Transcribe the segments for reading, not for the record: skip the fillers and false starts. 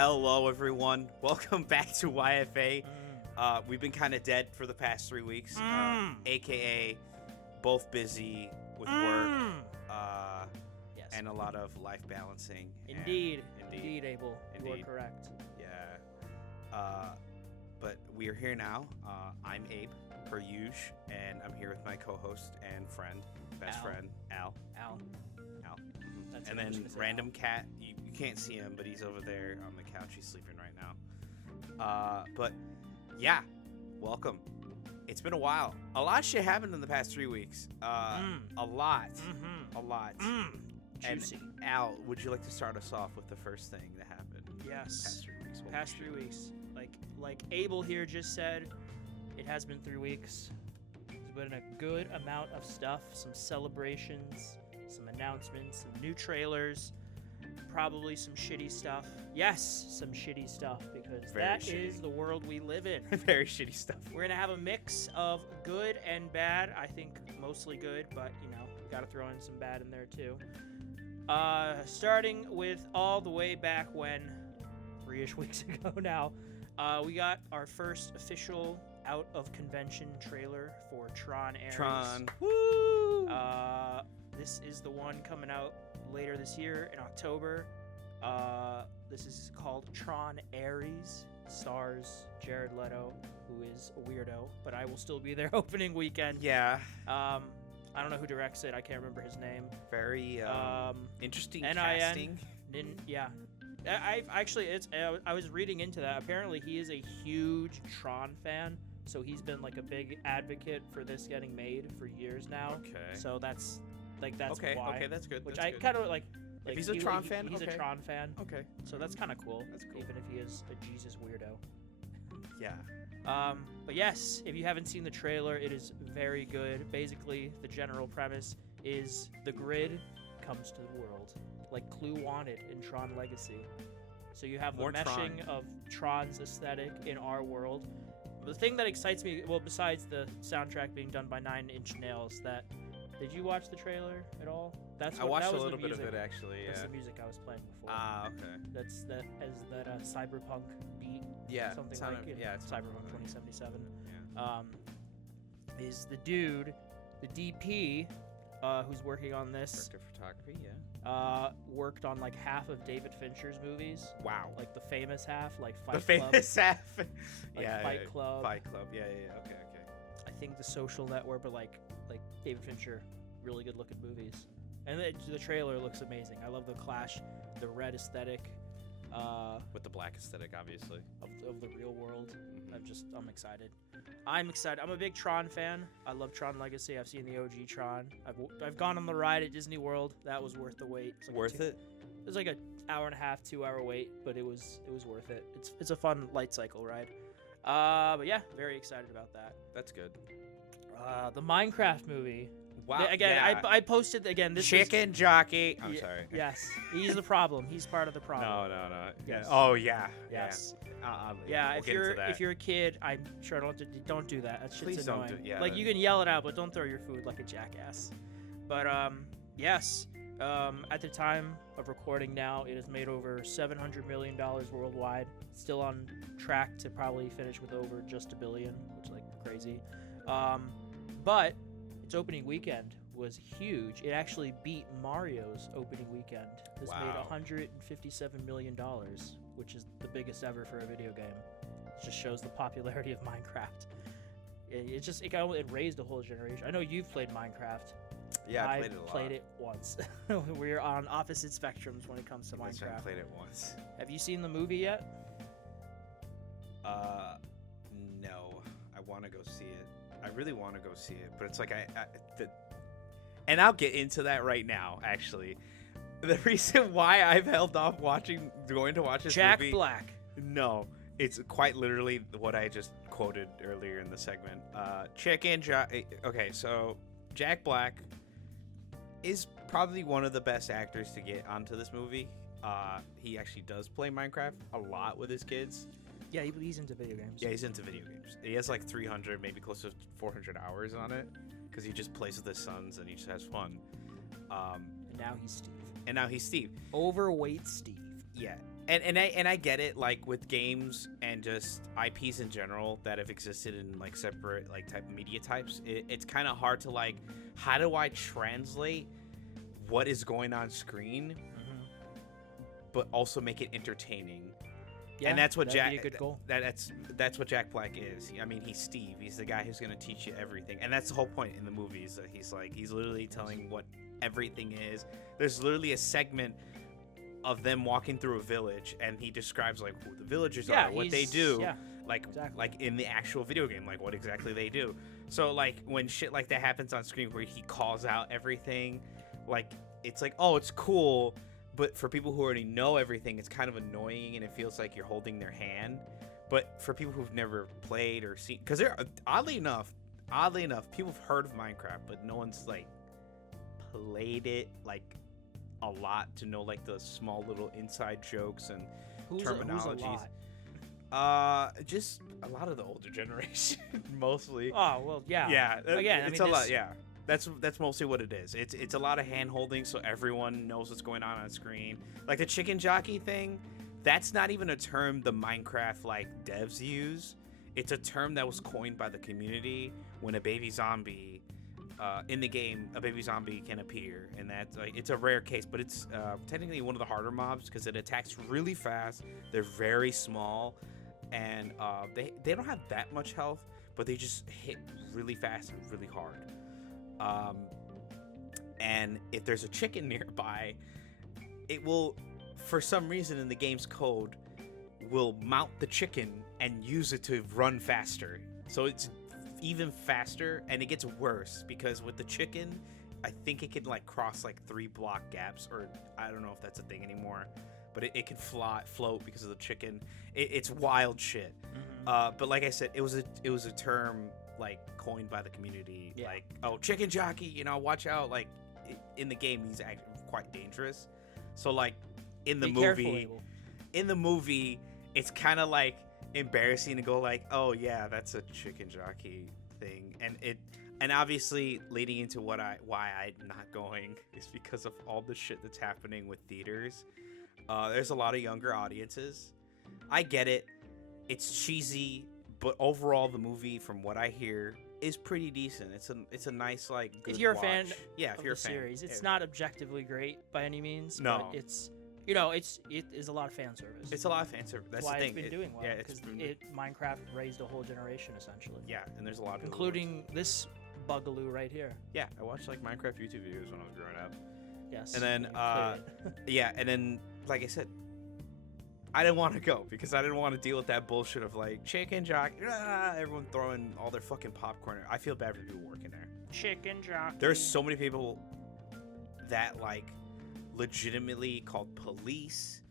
Hello, everyone. Welcome back to YFA. We've been kind of dead for the past 3 weeks, aka both busy with work Yes. and a lot of life balancing. Indeed, Abel. You are Indeed. correct. Yeah. But we are here now. I'm Abe, per usual, and I'm here with my co-host and friend, best Al. friend, Al. Al. That's And what I'm then just gonna say, random cat. You can't see him, but he's over there on the couch. He's sleeping right now. But yeah, welcome. It's been a while. A lot of shit happened in the past 3 weeks. A lot. A lot. And Juicy. Al, would you like to start us off with the first thing that happened? Yes. Past 3 weeks. Holy Past shit. 3 weeks. Like Abel here just said, it has been 3 weeks. There's been a good amount of stuff, some celebrations, some announcements, some new trailers, probably some shitty stuff. Yes, some shitty stuff, because Very that shitty. is the world we live in. Very shitty stuff. We're going to have a mix of good and bad. I think mostly good, but, you know, we got to throw in some bad in there, too. Starting with all the way back when, 3-ish weeks ago now, we got our first official out-of-convention trailer for Tron Ares. Tron. Woo! This is the one coming out later this year in October. This is called Tron Ares. Stars Jared Leto, who is a weirdo, but I will still be there opening weekend. Yeah. I don't know who directs it. I can't remember his name. Very interesting NIN. casting. Yeah. I was reading into that. Apparently, he is a huge Tron fan, so he's been like a big advocate for this getting made for years now. Okay. So that's okay. why. Okay, that's good. Which that's I good. kind of like. If he's a Tron fan, he's okay. a Tron fan. Okay. So that's kind of cool. That's cool. Even if he is a Jesus weirdo. Yeah. But yes, if you haven't seen the trailer, it is very good. Basically, the general premise is the grid comes to the world, like Clue wanted in Tron Legacy. So you have More the meshing Tron. of Tron's aesthetic in our world. The thing that excites me, well, besides the soundtrack being done by 9 Inch Nails, did you watch the trailer at all? I watched that a was the little bit of music. it actually. That's Yeah. the music I was playing before. Okay. That's that cyberpunk beat. Yeah. Something sounded- like it. yeah, it's Cyberpunk 2077. Yeah. Is the dude, the DP, who's working on this, Director of photography. Yeah. worked on like half of David Fincher's movies, Wow. like the famous half, like Fight The Club. famous half. Fight Club. Fight Club. Yeah. Okay. I think The Social Network, but like David Fincher, really good looking movies. And the trailer looks amazing. I love the clash, the red aesthetic, With the black aesthetic, obviously. of the real world. I'm excited. I'm excited. I'm a big Tron fan. I love Tron Legacy. I've seen the OG Tron. I've gone on the ride at Disney World. That was worth the wait. It's like Worth it? It was like an hour and a half, 2 hour wait, but it was worth it. It's a fun light cycle ride. But yeah, very excited about that. That's good. The Minecraft movie. Wow. Again, yeah. I posted again. This Chicken jockey. I'm Ye- sorry. Yes, he's the problem. He's part of the problem. No. Yes. Yeah. Oh yeah. Yes. Yeah. We'll if get you're into that. if you're a kid, I'm sure don't do that. That shit's Please don't annoying. do- yeah, like that- you can yell it out, but don't throw your food like a jackass. But yes. At the time of recording now, it has made over $700 million worldwide. Still on track to probably finish with over just $1 billion, which is like crazy. But its opening weekend was huge. It actually beat Mario's opening weekend. This made Wow. $157 million, which is the biggest ever for a video game. It just shows the popularity of Minecraft. It raised a whole generation. I know you've played Minecraft. Yeah, I I played it a lot. played it once. We're on opposite spectrums when it comes to That's right, I Minecraft. played it once. Have you seen the movie yet? No. I want to go see it. I really want to go see it, but it's like and I'll get into that right now. Actually, the reason why I've held off going to watch this Jack movie. Black. No, it's quite literally what I just quoted earlier in the segment. Okay, so Jack Black is probably one of the best actors to get onto this movie. He actually does play Minecraft a lot with his kids. Yeah, he's into video games. Yeah, he's into video games. He has like 300, maybe close to 400 hours on it because he just plays with his sons and he just has fun. And now he's Steve. And now he's Steve. Overweight Steve. Yeah. And I get it, like with games and just IPs in general that have existed in like separate like type of media types, it's kind of hard to like, how do I translate what is going on screen, but also make it entertaining? Yeah, and that's what that'd Jack. be a good goal. That's what Jack Black is. I mean, he's Steve. He's the guy who's gonna teach you everything, and that's the whole point in the movies. He's literally telling what everything is. There's literally a segment of them walking through a village, and he describes like who the villagers are, what they do, like in the actual video game, like what exactly they do. So like when shit like that happens on screen, where he calls out everything, like it's like, oh, it's cool, but for people who already know everything, it's kind of annoying, and it feels like you're holding their hand. But for people who've never played or seen, because they're oddly enough, people have heard of Minecraft, but no one's like played it like a lot to know like the small little inside jokes and terminologies. Just a lot of the older generation, mostly. Oh well, yeah. Yeah, Again, it's a lot. Yeah, that's mostly what it is. It's a lot of hand holding, so everyone knows what's going on screen. Like the chicken jockey thing, that's not even a term the Minecraft like devs use. It's a term that was coined by the community when a baby zombie. In the game, a baby zombie can appear, and that's like, it's a rare case, but it's technically one of the harder mobs because it attacks really fast. They're very small, and they don't have that much health, but they just hit really fast and really hard. And if there's a chicken nearby, it will, for some reason in the game's code, will mount the chicken and use it to run faster. So it's even faster, and it gets worse because with the chicken, I think it can like cross like 3 block gaps, or I don't know if that's a thing anymore, but it can float because of the chicken. It's wild shit. But like I said, it was a term like coined by the community. Yeah. Like, oh, chicken jockey, you know, watch out. Like in the game, he's actually quite dangerous. So like in the movie, it's kind of like embarrassing to go like, oh yeah, that's a chicken jockey thing, and obviously leading into why I'm not going is because of all the shit that's happening with theaters. There's a lot of younger audiences. I get it, it's cheesy, but overall the movie, from what I hear, is pretty decent. It's a nice like good if you're watch. A fan if you're a fan, series, it's not objectively great by any means. No, but it's, you know, it is a lot of fan service. It's a lot of fan service. That's why the thing. It's been doing well. Yeah, because Minecraft raised a whole generation essentially. Yeah, and there's a lot of people including this bugaloo right here. Yeah, I watched like Minecraft YouTube videos when I was growing up. Yes. And then and then like I said, I didn't want to go because I didn't want to deal with that bullshit of like chicken jockey, everyone throwing all their fucking popcorn. I feel bad for people working there. Chicken jockey. There's so many people that like legitimately called police,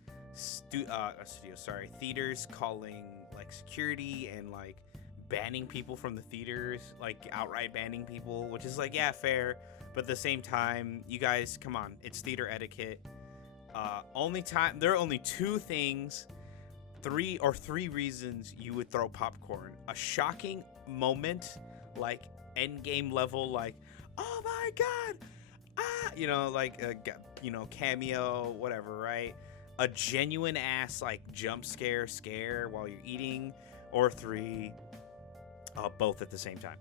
theaters calling like security and like banning people from the theaters, like outright banning people, which is like, yeah, fair, but at the same time, you guys, come on, it's theater etiquette. There are only three reasons you would throw popcorn: a shocking moment, like end game level, like, oh my god, you know, like a cameo, whatever, right? A genuine ass like jump scare while you're eating, or 3, both at the same time.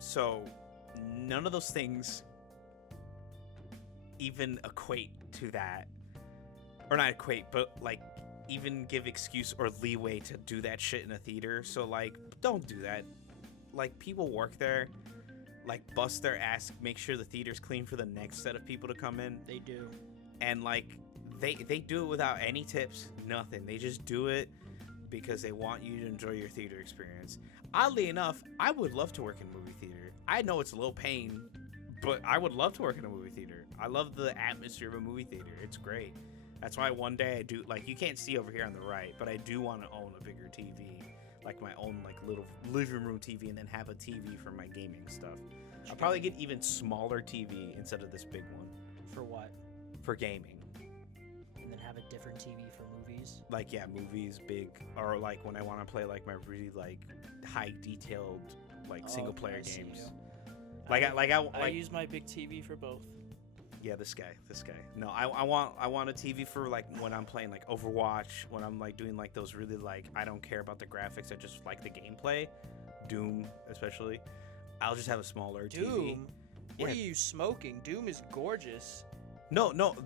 So none of those things even equate to that, or not equate, but like even give excuse or leeway to do that shit in a theater. So like, don't do that. Like, people work there, like bust their ass, make sure the theater's clean for the next set of people to come in. They do. And like they do it without any tips, nothing. They just do it because they want you to enjoy your theater experience. Oddly enough, I would love to work in a movie theater. I know it's low paying, but I would love to work in a movie theater. I love the atmosphere of a movie theater. It's great. That's why one day I do, like, you can't see over here on the right, but I do want to own a bigger TV, like my own like little living room TV, and then have a TV for my gaming stuff. I'll probably get even smaller TV instead of this big one. For what? For gaming. And then have a different TV for movies? Like, yeah, movies, big, or like when I want to play like my really like high detailed like single player games. I use my big TV for both. Yeah, this guy. No, I want a TV for like when I'm playing like Overwatch, when I'm like doing like those really like I don't care about the graphics, I just like the gameplay. Doom especially. I'll just have a smaller TV. Doom. What Yeah. are you smoking? Doom is gorgeous. No,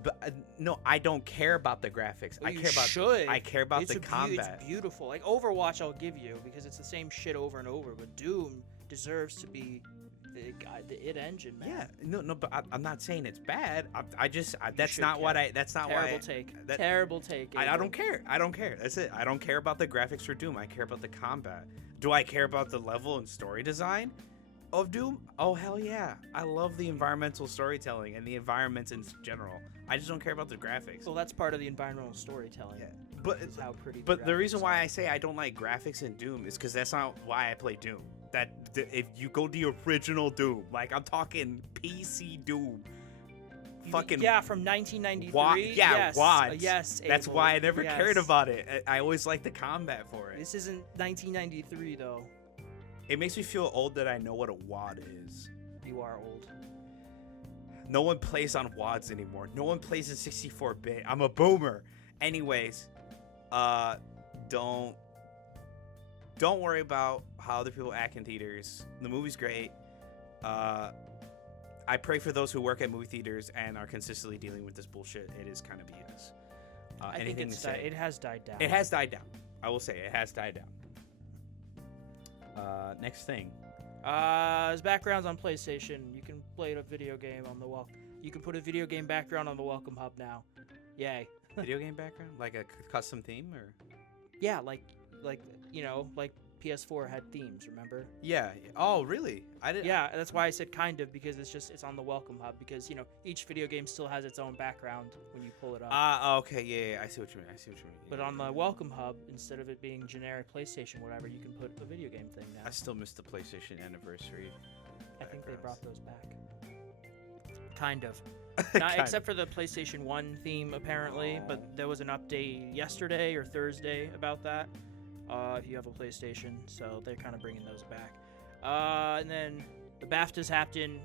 I don't care about the graphics. Well, I you care about should. I care about the combat. It's beautiful. Like Overwatch, I'll give you because it's the same shit over and over. But Doom deserves to be the id engine, man. Yeah, no, but I'm not saying it's bad. That's should not care. what I. That's not Terrible why. take. That, Terrible take. I Abel. don't care. I don't care. That's it. I don't care about the graphics for Doom. I care about the combat. Do I care about the level and story design of Doom? Oh hell yeah! I love the environmental storytelling and the environments in general. I just don't care about the graphics. Well, that's part of the environmental storytelling. Yeah, but Is how pretty. But the reason graphics why are. I say I don't like graphics in Doom is because that's not why I play Doom. If you go the original Doom, like I'm talking PC Doom, fucking yeah, from 1993. yeah, yes, WADs. yes. That's Abel, why I never yes. cared about it. I always liked the combat for it. This isn't 1993 though. It makes me feel old that I know what a WAD is. You are old. No one plays on WADs anymore. No one plays in 64-bit. I'm a boomer. Anyways, don't worry about how other people act in theaters. The movie's great. I pray for those who work at movie theaters and are consistently dealing with this bullshit. It is kind of BS. I think Anything to say? it has died down. It has died down. I will say it has died down. Next thing. His background's on PlayStation. You can play a video game on the You can put a video game background on the Welcome Hub now. Yay. Video game background? Like a custom theme or? Yeah, like PS4 had themes, remember? Yeah. Oh, really? I didn't. Yeah, that's why I said kind of, because it's on the Welcome Hub, because each video game still has its own background when you pull it up. Okay. Yeah. I see what you mean. But on the Welcome Hub, instead of it being generic PlayStation, whatever, you can put a video game thing now. I still miss the PlayStation anniversary. I think they brought those back. Kind of. Not except for the PlayStation 1 theme, apparently, but there was an update yesterday or Thursday about that. If you have a PlayStation, so they're kind of bringing those back. And then the BAFTAs happened,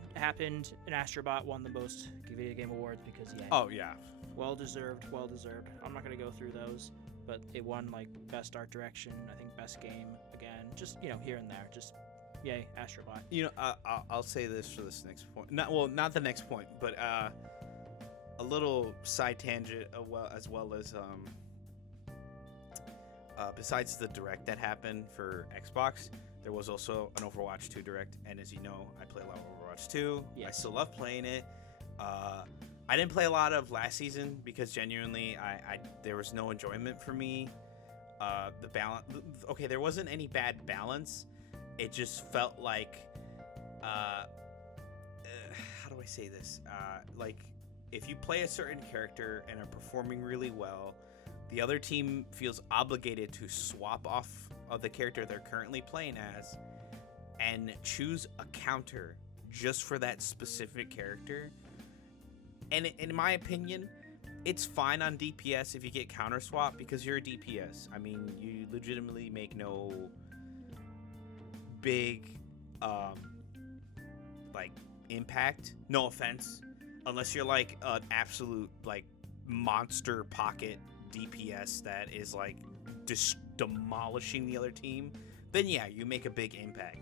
and Astrobot won the most video game awards because Oh yeah. well deserved. I'm not gonna go through those, but it won like best art direction, I think best game again, just here and there, just yay Astrobot. I'll say this for this next point. Not the next point, but a little side tangent as well as besides the direct that happened for Xbox, there was also an Overwatch 2 direct, and as you know, I play a lot of Overwatch 2. Yes. I still love playing it. I didn't play a lot of last season because genuinely, there was no enjoyment for me. The balance, okay, there wasn't any bad balance. It just felt like, how do I say this? Like, if you play a certain character and are performing really well, the other team feels obligated to swap off of the character they're currently playing as and choose a counter just for that specific character. And in my opinion, it's fine on DPS if you get counter swap because you're a DPS. I mean, you legitimately make no big impact. No offense, unless you're like an absolute like monster pocket DPS that is like demolishing the other team, then yeah, you make a big impact.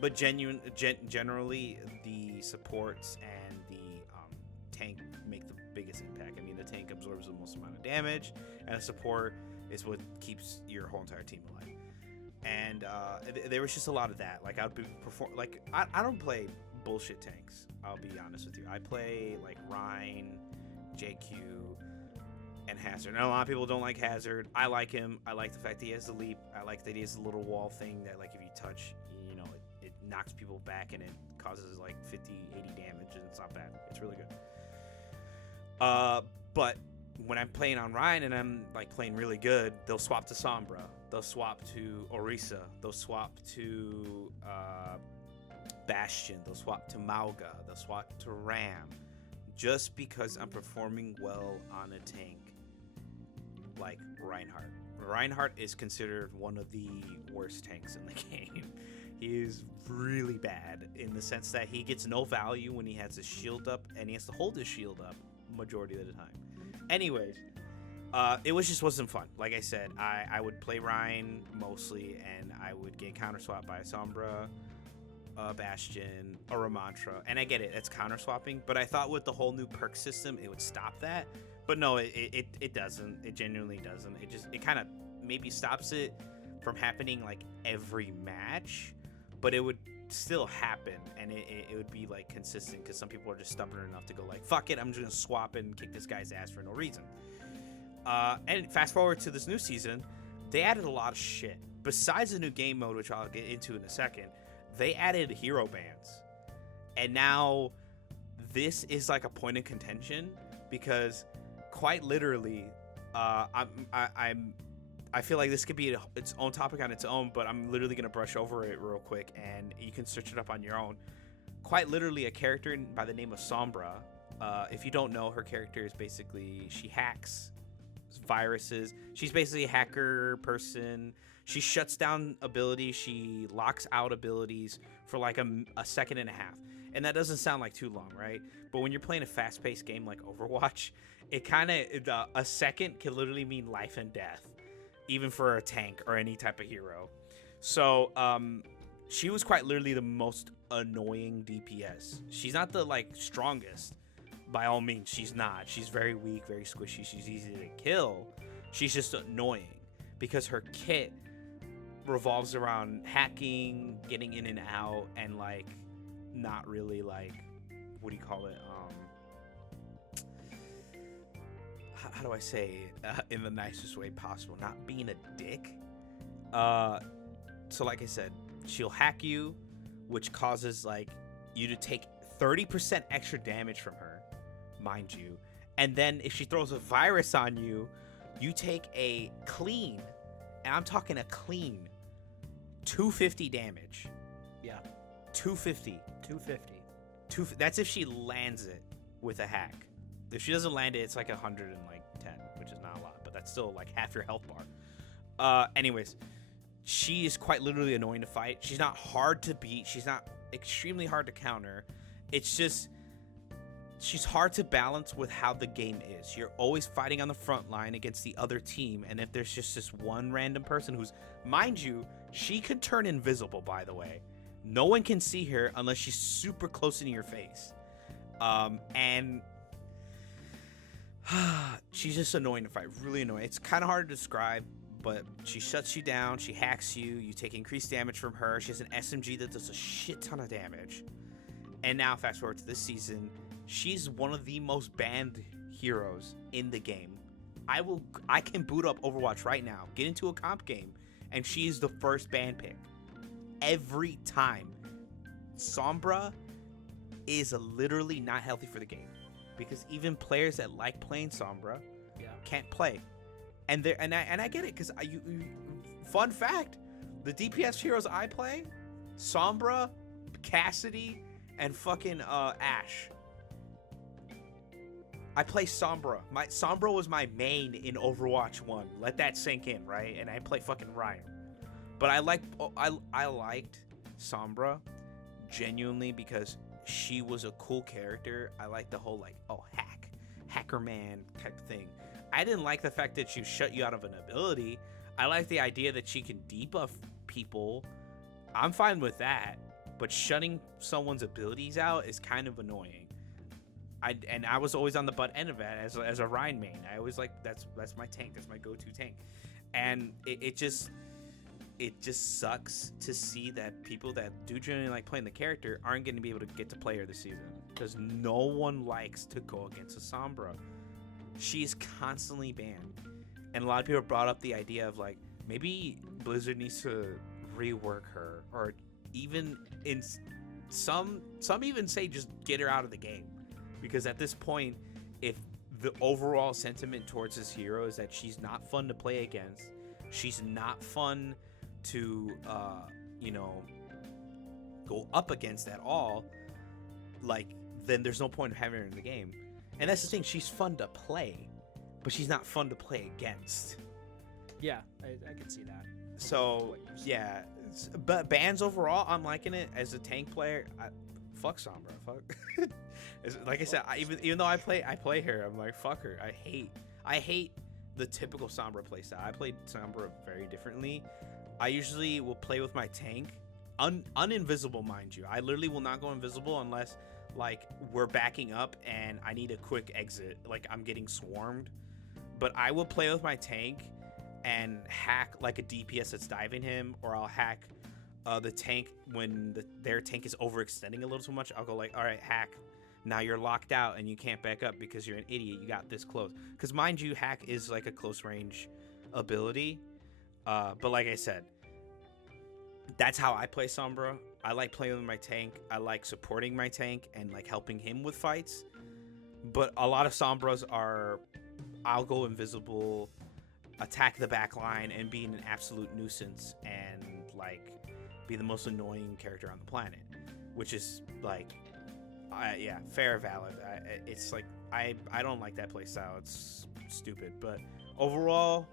But generally, the supports and the tank make the biggest impact. I mean, the tank absorbs the most amount of damage, and the support is what keeps your whole entire team alive. And there was just a lot of that. Like I'd be I don't play bullshit tanks. I'll be honest with you. I play like Rhine, JQ, and Hazard. And a lot of people don't like Hazard. I like him. I like the fact that he has the leap. I like that he has a little wall thing that, like, if you touch, it knocks people back and it causes like 50, 80 damage, and it's not bad. It's really good. But when I'm playing on Ryan and I'm like playing really good, they'll swap to Sombra. They'll swap to Orisa. They'll swap to Bastion. They'll swap to Mauga. They'll swap to Ram. Just because I'm performing well on a tank like Reinhardt. Reinhardt is considered one of the worst tanks in the game. He is really bad in the sense that he gets no value when he has his shield up, and he has to hold his shield up majority of the time. Anyways, it wasn't fun. Like I said, I would play Ryan mostly, and I would get counter swapped by a Sombra, a Bastion, a Ramantra. And I get it, it's counter swapping, but I thought with the whole new perk system, it would stop that. But no, it doesn't. It genuinely doesn't. It kind of maybe stops it from happening like every match, but it would still happen, and it would be like consistent, because some people are just stubborn enough to go like, fuck it, I'm just gonna swap and kick this guy's ass for no reason. And fast forward to this new season, they added a lot of shit. Besides the new game mode, which I'll get into in a second, they added hero bans. And now this is like a point of contention, because quite literally, I feel like this could be its own topic on its own, but I'm literally going to brush over it real quick, and you can search it up on your own. Quite literally, a character by the name of Sombra, if you don't know, her character is basically, she hacks viruses. She's basically a hacker person. She shuts down abilities. She locks out abilities for like a second and a half. And that doesn't sound like too long, right? But when you're playing a fast-paced game like Overwatch, it kind of, a second can literally mean life and death, even for a tank or any type of hero. So she was quite literally the most annoying DPS. She's not the like strongest, by all means. She's not. She's very weak, very squishy. She's easy to kill. She's just annoying because her kit revolves around hacking, getting in and out, and like not really like, what do you call it, how do I say in the nicest way possible, not being a dick. So like I said, she'll hack you, which causes like you to take 30% extra damage from her, mind you. And then if she throws a virus on you, you take a clean, and I'm talking a clean 250 damage. Yeah. 250. 250. That's if she lands it with a hack. If she doesn't land it, it's like 110, which is not a lot, but that's still like half your health bar. Anyways, she is quite literally annoying to fight. She's not hard to beat. She's not extremely hard to counter. It's just, she's hard to balance with how the game is. You're always fighting on the front line against the other team, and if there's just this one random person who's, mind you, she can turn invisible, by the way. No one can see her unless she's super close in your face. And she's just annoying to fight, really annoying. It's kind of hard to describe, but she shuts you down, she hacks you, you take increased damage from her. She has an SMG that does a shit ton of damage. And now fast forward to this season, she's one of the most banned heroes in the game. I can boot up Overwatch right now, get into a comp game, and she's the first ban pick. Every time. Sombra is literally not healthy for the game, because even players that like playing Sombra can't play. And I get it, because fun fact, the DPS heroes I play, Sombra, Cassidy, and fucking Ashe. I play Sombra. Sombra was my main in Overwatch 1. Let that sink in, right? And I play fucking Ryan. But I liked Sombra genuinely because she was a cool character. I liked the whole like, hacker man type thing. I didn't like the fact that she shut you out of an ability. I like the idea that she can debuff people. I'm fine with that. But shutting someone's abilities out is kind of annoying. I was always on the butt end of that as a Ryan main. I always like, that's my tank. That's my go-to tank. And it just sucks to see that people that do genuinely like playing the character aren't going to be able to get to play her this season, because no one likes to go against a Sombra. She's constantly banned, and a lot of people brought up the idea of like, maybe Blizzard needs to rework her, or even in some even say just get her out of the game, because at this point, if the overall sentiment towards this hero is that she's not fun to play against, she's not fun to go up against at all, like, then there's no point of having her in the game. And that's the thing, she's fun to play, but she's not fun to play against. Yeah, I can see that. So yeah, But bans overall, I'm liking it. As a tank player, fuck Sombra. Fuck. Like I said, even though I play her, I'm like, fuck her. I hate the typical Sombra playstyle. I played Sombra very differently. I usually will play with my tank, uninvisible, mind you. I literally will not go invisible unless like we're backing up and I need a quick exit, like I'm getting swarmed. But I will play with my tank and hack like a DPS that's diving him, or I'll hack the tank when their tank is overextending a little too much. I'll go like, all right, hack. Now you're locked out and you can't back up because you're an idiot. You got this close. Because mind you, hack is like a close range ability. But like I said, that's how I play Sombra. I like playing with my tank. I like supporting my tank and like helping him with fights. But a lot of Sombras are, I'll go invisible, attack the back line, and be an absolute nuisance and like be the most annoying character on the planet, which is like, yeah, fair, valid. It's like I don't like that playstyle. It's stupid. But overall,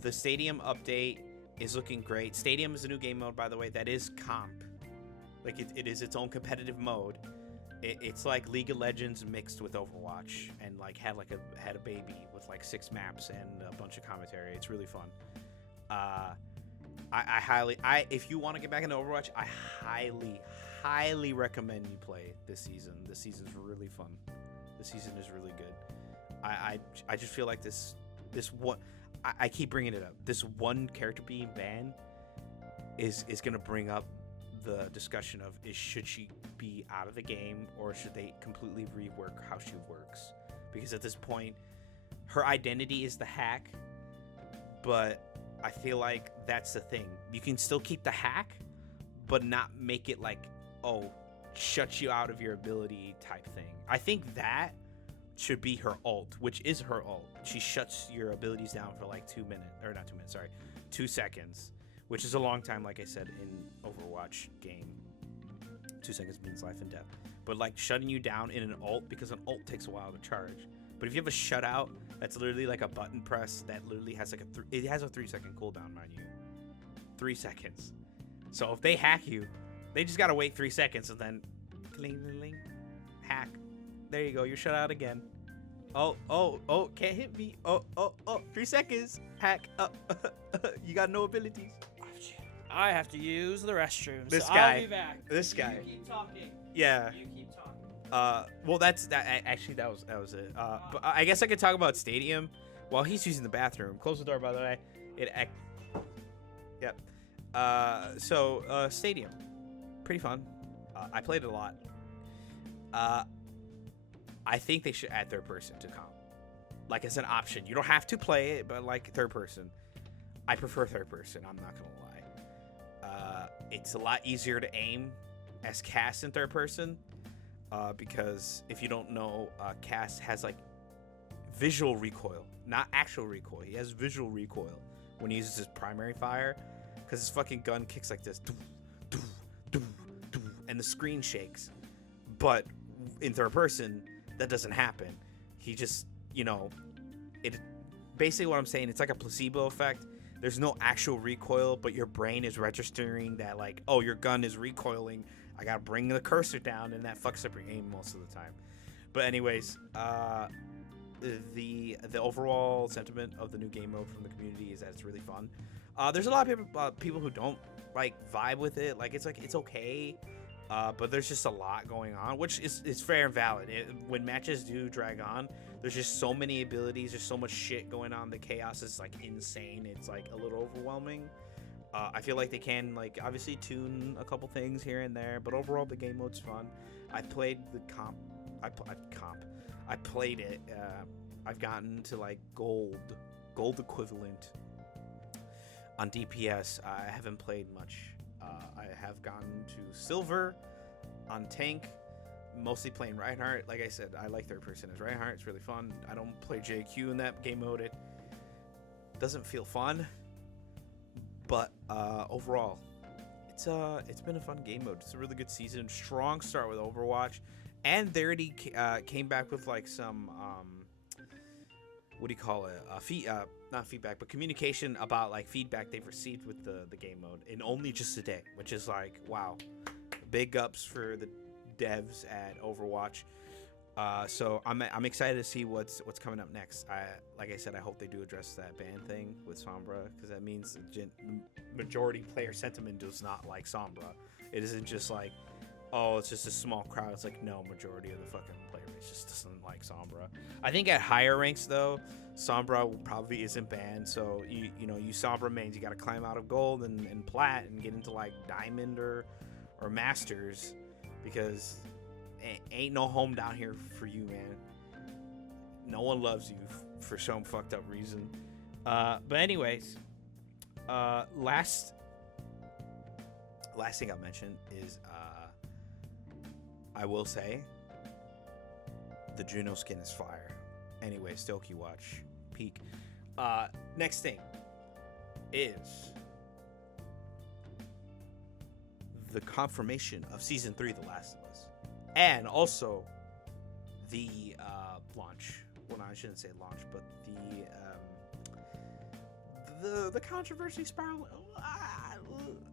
the Stadium update is looking great. Stadium is a new game mode, by the way, that is comp. Like it is its own competitive mode. It's like League of Legends mixed with Overwatch, and like had a baby with like 6 maps and a bunch of commentary. It's really fun. If you want to get back into Overwatch, I highly recommend you play this season. This season's really fun. This season is really good. I just feel like this one. I keep bringing it up. This one character being banned is gonna bring up the discussion of should she be out of the game, or should they completely rework how she works? Because at this point, her identity is the hack, but I feel like that's the thing. You can still keep the hack, but not make it like, oh, shut you out of your ability type thing. I think that should be her ult, which is her ult. She shuts your abilities down for like 2 minutes, or not 2 minutes, sorry, 2 seconds, which is a long time, like I said, in Overwatch game. 2 seconds means life and death. But like shutting you down in an ult, because an ult takes a while to charge. But if you have a shutout, that's literally like a button press that literally has like it has a 3-second cooldown, mind you. 3 seconds. So if they hack you, they just gotta wait 3 seconds and then cling, hack. There you go, you're shut out again. Oh, can't hit me. Oh, 3 seconds. Hack. You got no abilities. I have to use the restroom. This so guy. I'll be back. This guy. You keep talking. Yeah. You keep talking. Well, that actually that was it. But I guess I could talk about Stadium while he's using the bathroom. Close the door, by the way. Yep. So Stadium, pretty fun. I played it a lot. I think they should add third person to comp, like as an option. You don't have to play it, but like third person. I prefer third person. I'm not gonna lie. It's a lot easier to aim as Cass in third person. Because if you don't know, Cass has like visual recoil, not actual recoil. He has visual recoil when he uses his primary fire, because his fucking gun kicks like this, and the screen shakes. But in third person, that doesn't happen. He just, it. Basically, what I'm saying, it's like a placebo effect. There's no actual recoil, but your brain is registering that, like, oh, your gun is recoiling. I gotta bring the cursor down, and that fucks up your aim most of the time. But anyways, the overall sentiment of the new game mode from the community is that it's really fun. There's a lot of people who don't like vibe with it. Like it's okay, but there's just a lot going on, which is fair and valid. When matches do drag on, there's just so many abilities. There's so much shit going on. The chaos is like insane. It's like a little overwhelming. I feel like they can, like, obviously tune a couple things here and there, but overall the game mode's fun. I played the comp. I played it. I've gotten to like gold equivalent on DPS. I haven't played much. I have gotten to silver on tank, mostly playing Reinhardt. Like I said, I like third person as Reinhardt. It's really fun. I don't play JQ in that game mode. It doesn't feel fun. But overall, it's been a fun game mode. It's a really good season. Strong start with Overwatch, and they already came back with like some what do you call it? not feedback, but communication about like feedback they've received with the game mode in only just a day, which is like, wow, big ups for the devs at Overwatch. So I'm excited to see what's coming up next. Like I said, I hope they do address that ban thing with Sombra, because that means the majority player sentiment does not like Sombra. It isn't just like, oh, it's just a small crowd. It's like, no, majority of the fucking player base just doesn't like Sombra. I think at higher ranks though, Sombra probably isn't banned. So you Sombra mains, you got to climb out of gold and plat and get into like diamond or masters, because ain't no home down here for you, man. No one loves you for some fucked up reason. But anyways, last thing I'll mention is I will say the Juno skin is fire. Anyway, Stokey watch peak. Next thing is the confirmation of season 3 of The Last of Us, and also the launch. Well, no, I shouldn't say launch, but the controversy spiral.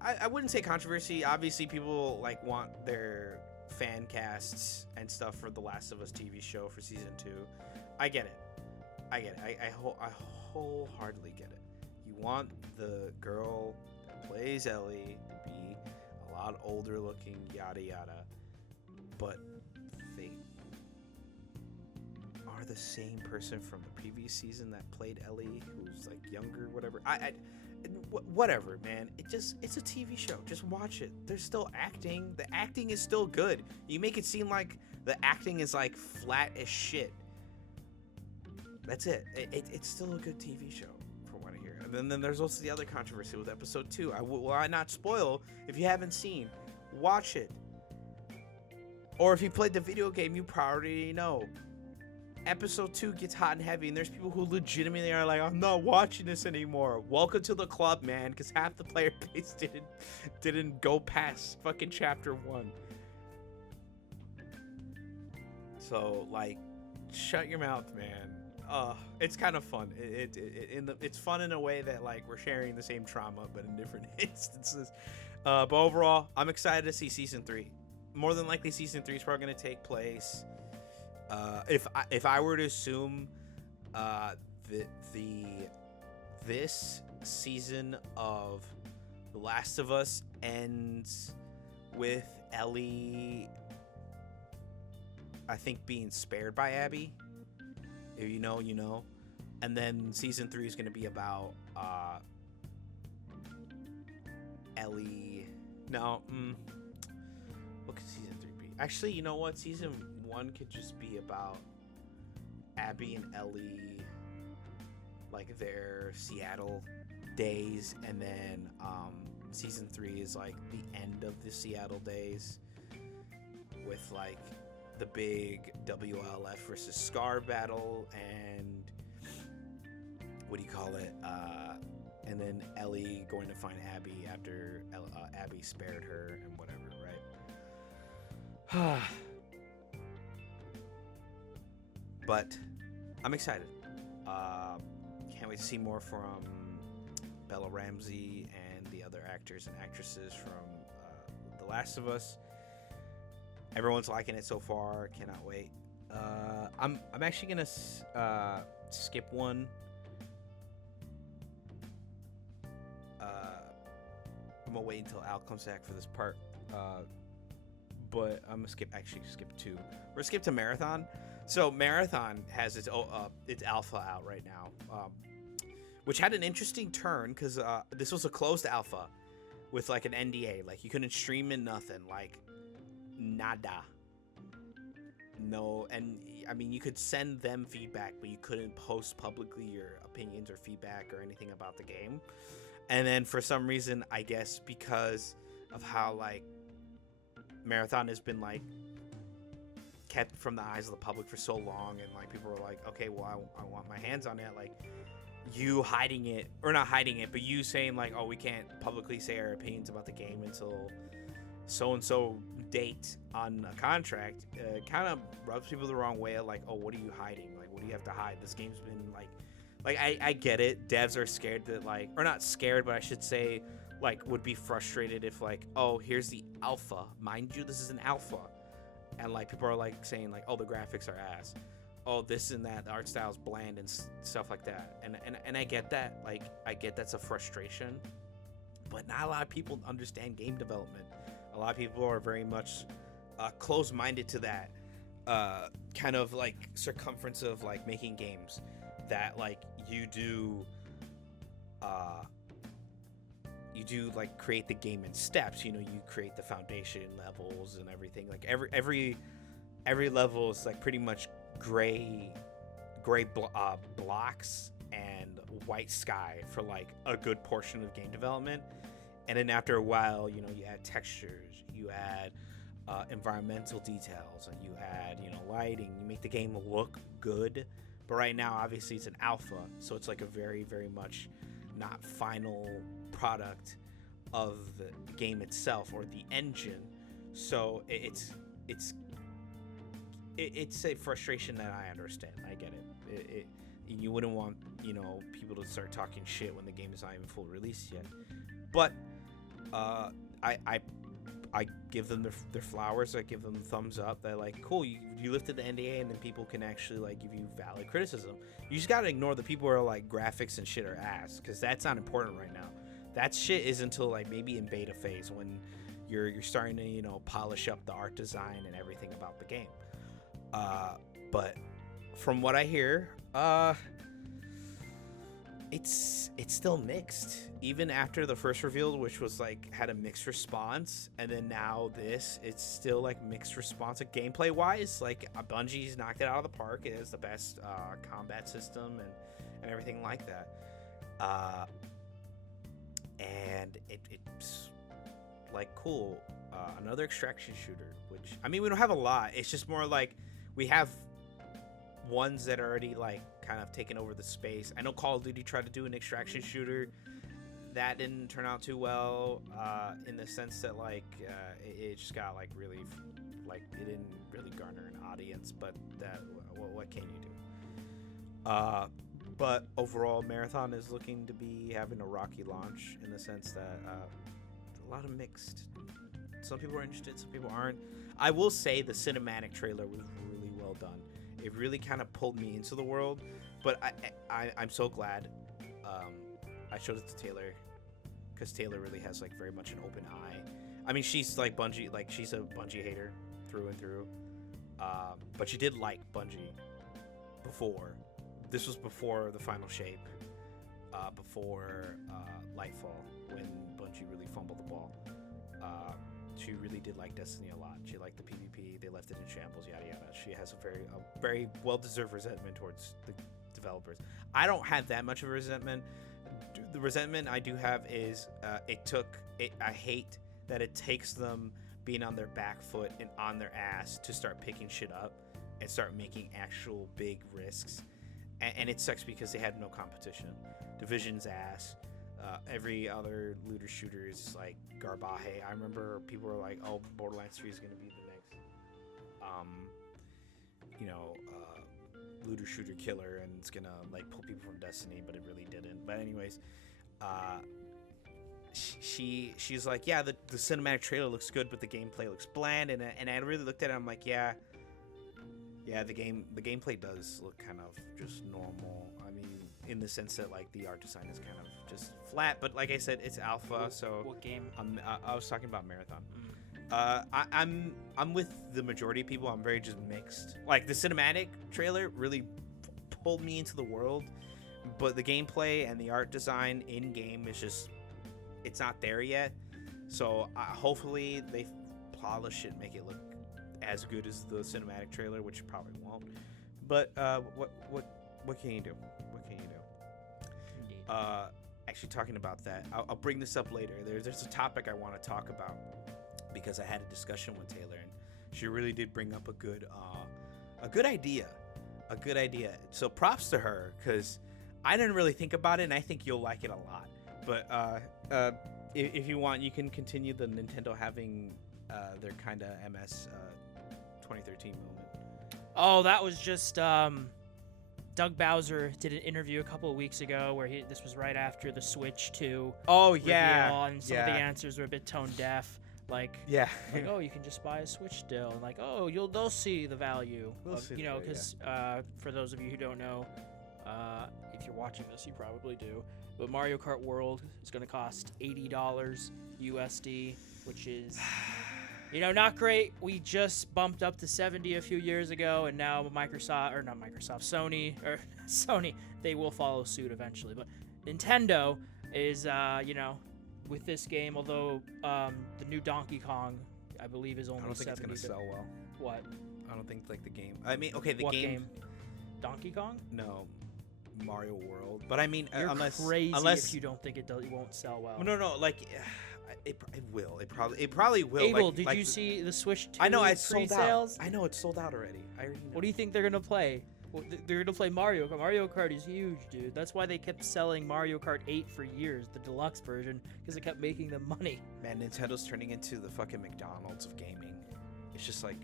I wouldn't say controversy. Obviously, people like want their fan casts and stuff for The Last of Us TV show for season 2. I get it. I wholeheartedly get it. You want the girl that plays Ellie to be a lot older looking, yada yada, but they are the same person from the previous season that played Ellie, who's like younger, whatever. Whatever, man. It's a TV show. Just watch it. There's still acting. The acting is still good. You make it seem like the acting is like flat as shit. That's it. It's still a good TV show, from what I hear. And then there's also the other controversy with episode 2. Will I not spoil if you haven't seen? Watch it. Or if you played the video game, you probably know. Episode 2 gets hot and heavy, and there's people who legitimately are like, I'm not watching this anymore. Welcome to the club, man, because half the player base didn't go past fucking chapter 1. So, like, shut your mouth, man. It's kind of fun. It's fun in a way that, like, we're sharing the same trauma, but in different instances. But overall, I'm excited to see season 3. More than likely, season 3 is probably going to take place. If I were to assume this season of The Last of Us ends with Ellie, I think, being spared by Abby. If you know, you know. And then season 3 is going to be about Ellie. No, what could season 3 be? Actually, you know what? Season 1 could just be about Abby and Ellie, like their Seattle days, and then season 3 is like the end of the Seattle days with like the big WLF versus Scar battle, and what do you call it? And then Ellie going to find Abby after Abby spared her and whatever, right? But I'm excited. Can't wait to see more from Bella Ramsey and the other actors and actresses from The Last of Us. Everyone's liking it so far. Cannot wait. I'm actually gonna skip one. I'm gonna wait until Al comes back for this part. But I'm gonna skip 2. We're gonna skip to Marathon. So Marathon has its alpha out right now, which had an interesting turn because this was a closed alpha with like an NDA. Like you couldn't stream in nothing, like nada. No, and I mean you could send them feedback, but you couldn't post publicly your opinions or feedback or anything about the game. And then for some reason, I guess because of how like Marathon has been like kept from the eyes of the public for so long, and like people were like, okay, well I want my hands on it. Like you hiding it, or not hiding it, but you saying like, oh, we can't publicly say our opinions about the game until so and so date on a contract, kind of rubs people the wrong way of like, oh, what are you hiding? Like, what do you have to hide? This game's been like Like I get it. Devs are scared that like, or not scared, but I should say like would be frustrated if like, oh, here's the alpha. Mind you, this is an alpha, and like people are like saying like, oh, the graphics are ass. Oh, this and that, the art style's bland and stuff like that. And I get that. Like I get that's a frustration, but not a lot of people understand game development. A lot of people are very much closed-minded to that kind of like circumference of like making games. That like you do like create the game in steps. You know, you create the foundation levels and everything. Like every level is like pretty much gray blocks and white sky for like a good portion of game development. And then after a while, you know, you add textures, you add environmental details, and you add, you know, lighting. You make the game look good. But right now, obviously, it's an alpha, so it's like a very, very much not final product of the game itself or the engine. So it's a frustration that I understand. I get it. You wouldn't want, you know, people to start talking shit when the game is not even full release yet. But I give them their flowers. I give them thumbs up. They're like, cool, you lifted the NDA, and then people can actually like give you valid criticism. You just gotta ignore the people who are like graphics and shit are ass, because that's not important right now. That shit is until like maybe in beta phase when you're starting to, you know, polish up the art design and everything about the game. But from what I hear, it's still mixed. Even after the first reveal, which was like had a mixed response, and then now this, it's still like mixed response. Like gameplay wise, like Bungie's knocked it out of the park. It has the best combat system and everything like that. And it's like cool. Another extraction shooter, which I mean we don't have a lot. It's just more like we have ones that are already like kind of taken over the space. I know Call of Duty tried to do an extraction shooter. That didn't turn out too well, in the sense that like it just got like really like it didn't really garner an audience. But that what can you do? But overall, Marathon is looking to be having a rocky launch in the sense that a lot of mixed. Some people are interested, some people aren't. I will say the cinematic trailer was really well done. It really kind of pulled me into the world, but I'm so glad I showed it to Taylor, because Taylor really has like very much an open eye. I mean, she's like Bungie, like she's a Bungie hater through and through, but she did like Bungie before. This was before the final shape, before Lightfall, when Bungie really fumbled the ball. She really did like Destiny a lot. She liked the PvP. They left it in shambles, yada yada. She has a very well-deserved resentment towards the developers. I don't have that much of a resentment. The resentment I do have is I hate that it takes them being on their back foot and on their ass to start picking shit up and start making actual big risks. And it sucks because they had no competition. Division's ass. Every other looter shooter is like garbaje. I remember people were like, "Oh, Borderlands 3 is going to be the next, looter shooter killer, and it's gonna like pull people from Destiny," but it really didn't. But anyways, she's like, "Yeah, the cinematic trailer looks good, but the gameplay looks bland." And I really looked at it. I'm like, yeah, the gameplay does look kind of just normal. I mean, in the sense that like the art design is kind of just flat, but like I said, it's alpha. So what game? I was talking about Marathon. I'm with the majority of people. I'm very just mixed. Like the cinematic trailer really pulled me into the world, but the gameplay and the art design in game is just, it's not there yet. So hopefully they polish it, make it look as good as the cinematic trailer, which probably won't. But what can you do? What can you do? Actually, talking about that, I'll bring this up later. There's a topic I want to talk about because I had a discussion with Taylor, and she really did bring up a good idea. So props to her, because I didn't really think about it, and I think you'll like it a lot. But if you want, you can continue the Nintendo having their kind of MS 2013 moment. Oh, that was just Doug Bowser did an interview a couple of weeks ago where this was right after the Switch 2 Oh reveal, yeah. and some of the answers were a bit tone deaf. Like, Yeah. like, oh, you can just buy a Switch still. And like, oh, they'll see the value. They'll Of, see you the know, value, because for those of you who don't know, if you're watching this, you probably do. But Mario Kart World is going to cost $80 USD, which is, you know, not great. We just bumped up to 70 a few years ago, and now Sony, they will follow suit eventually. But Nintendo is, you know, with this game, although the new Donkey Kong, I believe, is only I don't think it's 70. gonna sell well. What? I don't think like the game. I mean, okay, the What game. Donkey Kong? No, Mario World. But I mean, You're unless crazy unless if you don't think it won't sell well. no, like it will. It probably will. Abel, like, did like you see the Switch 2 I know it's sold out. pre-sales? I know it's sold out already. I already know. What do you think they're gonna play? Well, they're gonna play Mario Kart. Mario Kart is huge, dude. That's why they kept selling Mario Kart 8 for years, the deluxe version, because it kept making them money. Man, Nintendo's turning into the fucking McDonald's of gaming. It's just like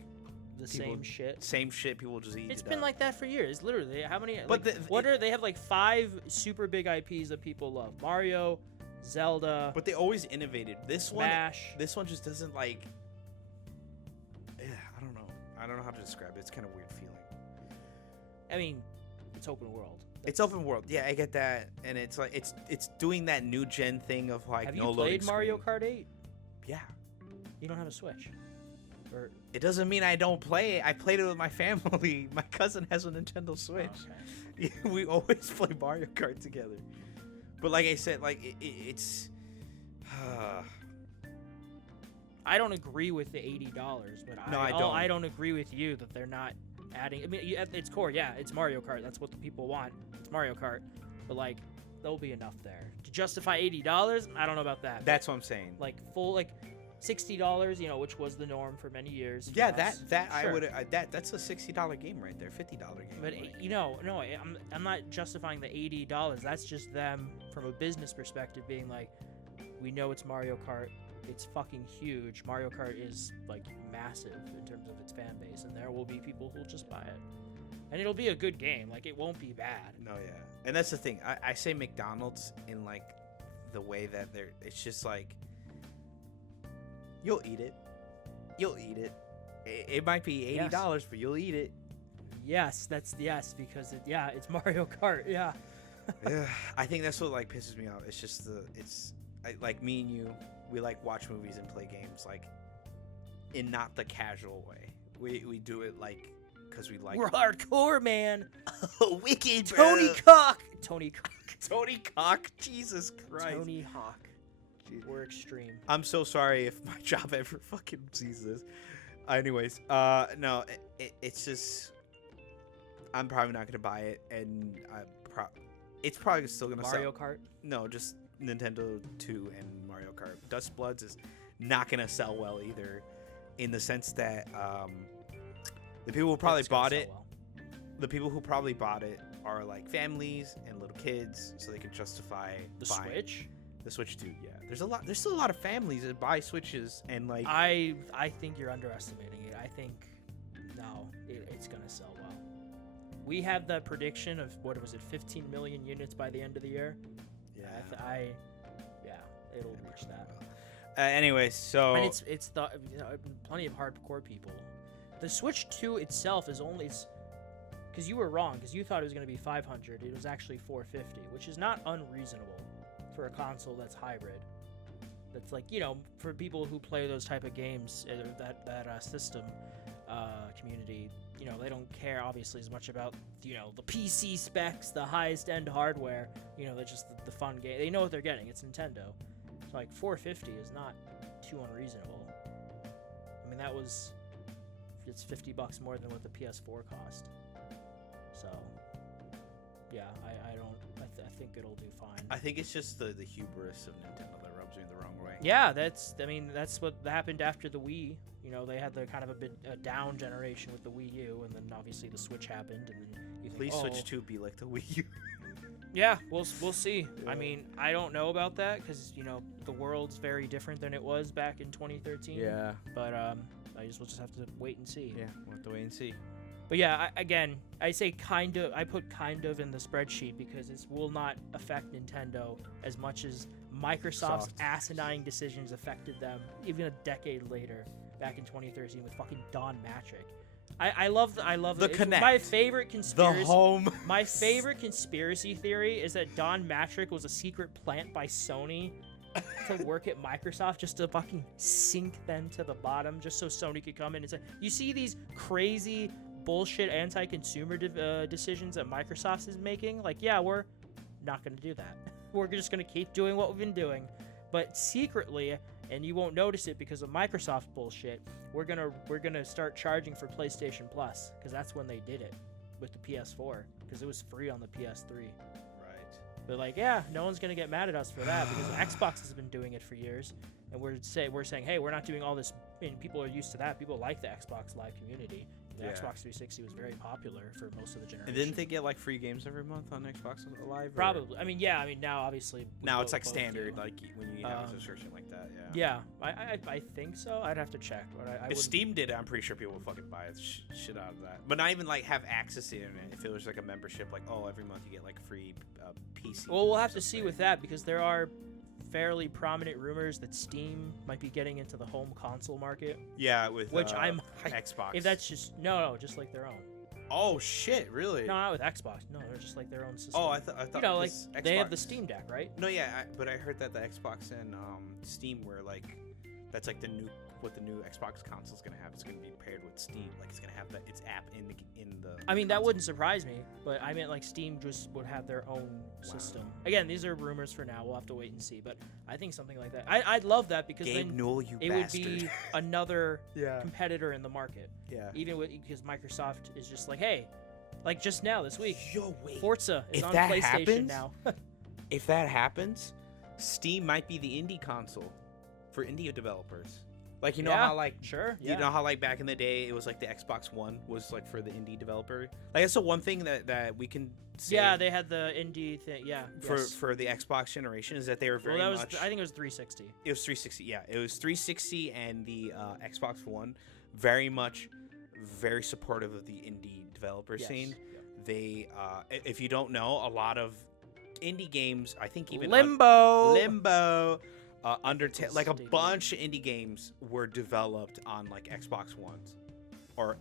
The people- same shit. same shit. People just eat. It's it been up. like that for years. Literally, how many? But Like, they have like 5 super big IPs that people love: Mario, Zelda, But they always innovated. Smash. This one just doesn't like. Yeah, I don't know. I don't know how to describe it. It's kind of weird feeling. I mean, it's open world. It's open world. Yeah, I get that, and it's like it's doing that new gen thing of like Have no you played loading Mario screen. Kart 8? Yeah. You don't have a Switch. Or It doesn't mean I don't play it. I played it with my family. My cousin has a Nintendo Switch. okay. We always play Mario Kart together. But like I said, like it's. I don't agree with the $80, but No, I don't. I don't agree with you that they're not adding. I mean, at its core, yeah, it's Mario Kart. That's what the people want. It's Mario Kart, but like, there'll be enough there to justify $80. I don't know about that. That's what I'm saying. Like full like $60, you know, which was the norm for many years. for Yeah, us. I Sure. would that's a $60 game right there, $50 game. But like. you know, no, I'm not justifying the $80. That's just them from a business perspective being like, we know it's Mario Kart. It's fucking huge. Mario Kart is like massive in terms of its fan base, and there will be people who'll just buy it, and it'll be a good game. Like it won't be bad. No, yeah, and that's the thing. I say McDonald's in like the way that they're. It's just like you'll eat it. You'll eat it. It might be $80, but you'll eat it. Yes, that's yes because it's Mario Kart. Yeah. Yeah, I think that's what like pisses me off. It's just like me and you. We like watch movies and play games like in not the casual way. We do it like because we like. We're hardcore, man. Wicked, Tony bro. Cock. Tony Cock. Jesus Christ. Tony Hawk. Jeez. We're extreme. I'm so sorry if my job ever fucking sees this. Anyways, no, it's just I'm probably not gonna buy it, and it's probably still gonna Mario sell. Kart. No, just Nintendo 2 and Mario Kart. Dust Bloods is not gonna sell well either, in the sense that the people who probably It's gonna bought sell it, well. the people who probably bought it are like families and little kids, so they can justify The buying Switch. the Switch 2. Yeah, there's still a lot of families that buy Switches, and like I think you're underestimating it. I think no, it's gonna sell well. We have the prediction of what was it, 15 million units by the end of the year. yeah. It'll reach that. Anyways, so And it's the plenty of hardcore people. The Switch 2 itself is only because you were wrong because you thought it was going to be 500. It was actually 450, which is not unreasonable for a console that's hybrid. That's like, you know, for people who play those type of games, that system community, you know, they don't care obviously as much about, you know, the PC specs, the highest end hardware. You know, they're just the fun game. They know what they're getting. It's Nintendo. So like 450 is not too unreasonable. I mean, it's $50 more than what the PS4 cost. So yeah, I think it'll do fine. I think it's just the hubris of Nintendo that rubs me the wrong way. Yeah, that's what happened after the Wii. You know, they had the kind of a down generation with the Wii U, and then obviously the Switch happened, and then you think, Please Switch 2 be like the Wii U. Yeah, we'll see. Yeah. I mean, I don't know about that because, you know, the world's very different than it was back in 2013. Yeah. But we'll just have to wait and see. Yeah, we'll have to wait and see. But yeah, I say kind of. I put kind of in the spreadsheet because it will not affect Nintendo as much as Microsoft's asinine decisions affected them even a decade later, back in 2013 with fucking Don Matrick. I love the Kinect. My favorite conspiracy. The home. My favorite conspiracy theory is that Don Matrick was a secret plant by Sony to work at Microsoft just to fucking sink them to the bottom, just so Sony could come in and say, "You see these crazy bullshit anti-consumer decisions that Microsoft is making? Like, yeah, we're not going to do that. We're just going to keep doing what we've been doing, but secretly." And you won't notice it because of Microsoft bullshit. We're gonna start charging for PlayStation Plus because that's when they did it with the PS4 because it was free on the PS3. Right. They're like, yeah, no one's gonna get mad at us for that because Xbox has been doing it for years, and we're saying, hey, we're not doing all this. And people are used to that. People like the Xbox Live community. The Xbox 360 was very popular for most of the generation. And didn't they get like free games every month on Xbox Live? Probably. I mean, now obviously. Now it's like standard, like when you have a subscription like that. Yeah. I think so. I'd have to check, but if Steam did it, I'm pretty sure people would fucking buy it shit out of that. But not even like have access to the internet. If it was like a membership, like every month you get like free PC. Well, we'll have to see with that because there are fairly prominent rumors that Steam might be getting into the home console market. Yeah, with which Xbox. If that's just just like their own. Oh shit! Really? No, not with Xbox. No, they're just like their own system. Oh, I thought like Xbox. They have the Steam Deck, right? No, yeah, but I heard that the Xbox and Steam were like that's like the new Xbox console is gonna have. It's gonna be paired with Steam. Like it's gonna have its app in the. I mean, that wouldn't surprise me, but I meant like Steam just would have their own system. Again, these are rumors for now. We'll have to wait and see. But I think something like that. I'd love that because then it would be another competitor in the market. Yeah. Even because Microsoft is just like, hey, like just now this week, wait. Forza is on PlayStation now. If that happens, Steam might be the indie console for indie developers. Like you know how like you know how like back in the day it was like the Xbox One was like for the indie developer. Like that's the one thing that we can say. Yeah, they had the indie thing. Yeah. For the Xbox generation is that they were very much. I think it was 360. It was 360. Yeah, it was 360 and the Xbox One very supportive of the indie developer scene. Yep. They if you don't know, a lot of indie games, I think even Limbo. Undertale, like a bunch of indie games were developed on like Xbox Ones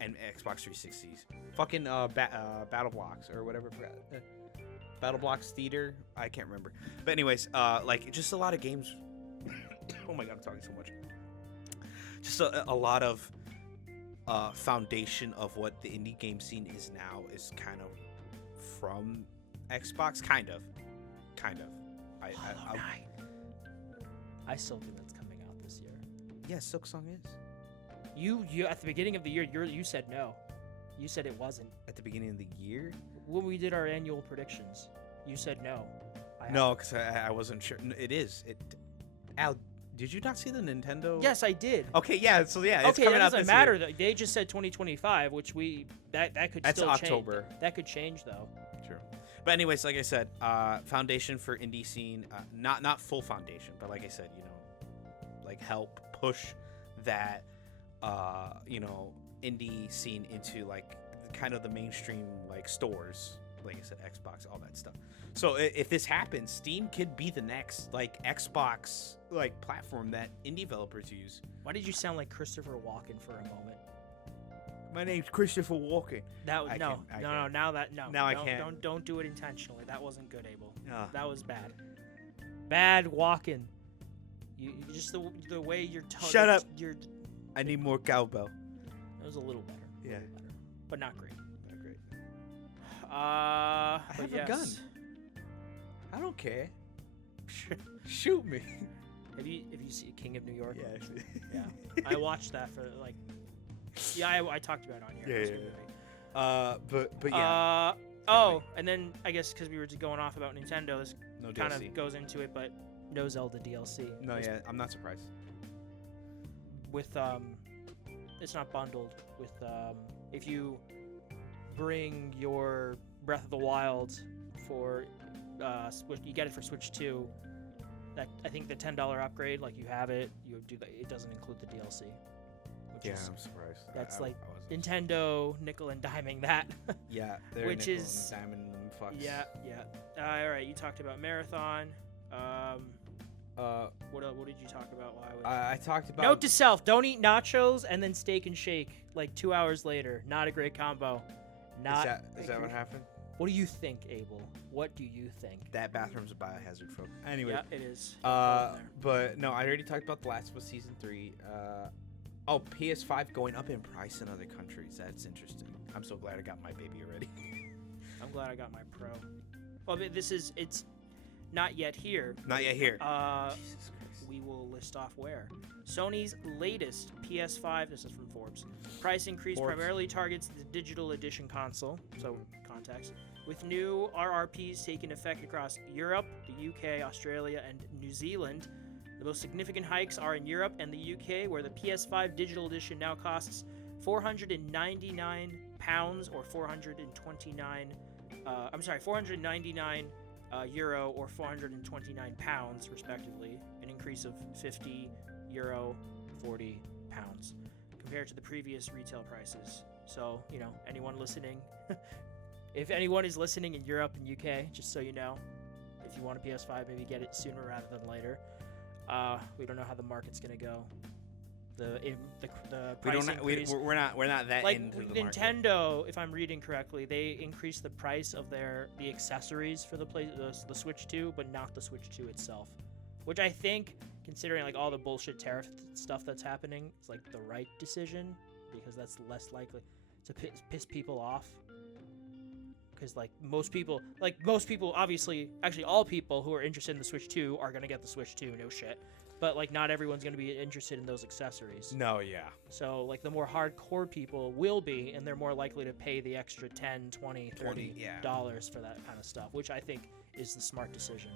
and Xbox 360s. Fucking Battle Blocks or whatever. Battle Blocks Theater. I can't remember. But anyways, like just a lot of games. Oh my god, I'm talking so much. Just a lot of foundation of what the indie game scene is now is kind of from Xbox. Kind of. I still think that's coming out this year. Yeah, Silksong is. You at the beginning of the year, you said no. You said it wasn't. At the beginning of the year? When we did our annual predictions, you said no. No, because I wasn't sure. It is. Al, did you not see the Nintendo? Yes, I did. Okay, yeah. So yeah, it's coming out this year. It doesn't matter. They just said 2025, which that could still change. That's October. That could change though. True. But anyways, like I said, foundation for indie scene, not full foundation, but like I said, like help push that, indie scene into like kind of the mainstream like stores, like I said, Xbox, all that stuff. So if this happens, Steam could be the next like Xbox like platform that indie developers use. Why did you sound like Christopher Walken for a moment? My name's Christopher Walken. Now I can't. Don't do it intentionally. That wasn't good, Abel. That was bad. Bad Walken. You just the way your tone. Shut up. I need more cowbell. It was a little better. Yeah. But not great. Not great. I have a gun. I don't care. Shoot me. Have you seen King of New York? Yeah. Yeah. I watched that for like. Yeah, I talked about it on here. Yeah. But yeah. And then I guess because we were just going off about Nintendo, this kind of goes into it, but no Zelda DLC. No, yeah, I'm not surprised. With it's not bundled with if you bring your Breath of the Wild for Switch, you get it for Switch 2. That I think the $10 upgrade, like you have it, you do that. It doesn't include the DLC. which Yeah, is I'm surprised. that's I like wasn't. Nintendo nickel and diming that. Yeah, they're which nickel is- and diamond and fucks. yeah. All right, you talked about Marathon. What did you talk about while I was? I talked about. Note to self: don't eat nachos and then steak and shake like 2 hours later. Not a great combo. Not. Is that what happened? What do you think, Abel? What do you think? That bathroom's a biohazard, folk. Anyway. Yeah, it is. But no, I already talked about The Last of Us Season 3. PS5 going up in price in other countries. That's interesting. I'm so glad I got my baby already. I'm glad I got my Pro. Well, but it's not yet here. Not yet here. Jesus Christ. We will list off where. Sony's latest PS5, this is from Forbes, price increase primarily targets the digital edition console, so context, with new RRPs taking effect across Europe, the UK, Australia, and New Zealand. The most significant hikes are in Europe and the UK, where the PS5 digital edition now costs £499 or 429. €499 or 429 pounds, respectively, an increase of €50, 40 pounds, compared to the previous retail prices. So, anyone listening, if anyone is listening in Europe and UK, just so you know, if you want a PS5, maybe get it sooner rather than later. We don't know how the market's gonna go. The price increase. We're not that like into the Nintendo, market. if I'm reading correctly, they increased the price of the accessories for the Switch 2, but not the Switch 2 itself, which I think, considering like all the bullshit tariff stuff that's happening, it's like the right decision, because that's less likely to piss people off. Because most people, obviously, actually all people who are interested in the Switch 2 are gonna get the Switch 2, no shit. But not everyone's going to be interested in those accessories. No, yeah. So the more hardcore people will be, and they're more likely to pay the extra $10, $20, $30 for that kind of stuff, which I think is the smart decision.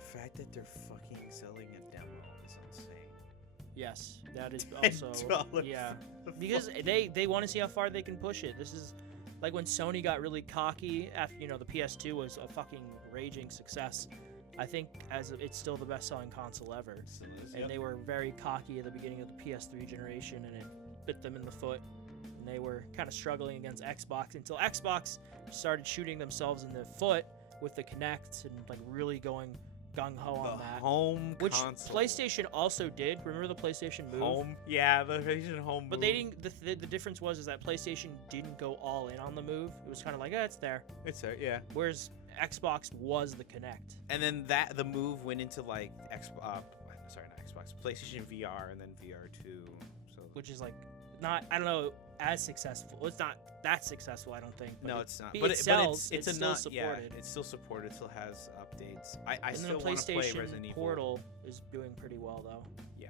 The fact that they're fucking selling a demo is insane. Yes, that is also $10 yeah, because they want to see how far they can push it. This is like when Sony got really cocky after the PS2 was a fucking raging success. I think it's still the best-selling console ever, and they were very cocky at the beginning of the PS3 generation, and it bit them in the foot. And they were kind of struggling against Xbox until Xbox started shooting themselves in the foot with the Kinect and really going gung-ho on that. Home which console. PlayStation also did. Remember the PlayStation Move? Home? Yeah, the PlayStation Home But Move. they didn't. The difference was that PlayStation didn't go all in on the Move. It was kind of like, it's there. It's there, yeah. Whereas Xbox was the Kinect. And then the Move went into PlayStation VR and then VR2. So Which is not, I don't know, as successful. It's not that successful, I don't think. no, it's not. But it sells. It's still enough. supported. Yeah, it's still supported. Still has updates. I And still then the want to play PlayStation Resident Evil. Portal is doing pretty well though. Yeah,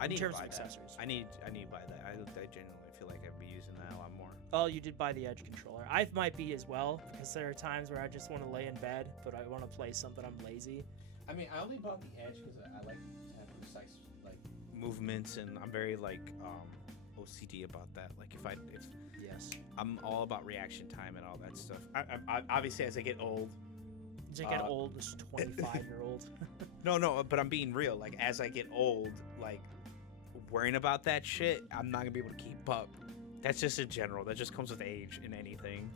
I need in terms to buy of accessories. that. I need to buy that. I genuinely feel like I'd be using that a lot more. Oh, you did buy the Edge controller. I might be as well, because there are times where I just want to lay in bed, but I want to play something. I'm lazy. I mean, I only bought the Edge because I like to have precise Movements, and I'm very OCD about that. If Yes. I'm all about reaction time and all that stuff. I obviously as I get old. It's like an old, this 25-year-old. No, but I'm being real. As I get old, worrying about that shit, I'm not gonna be able to keep up. That's just in general. That just comes with age in anything.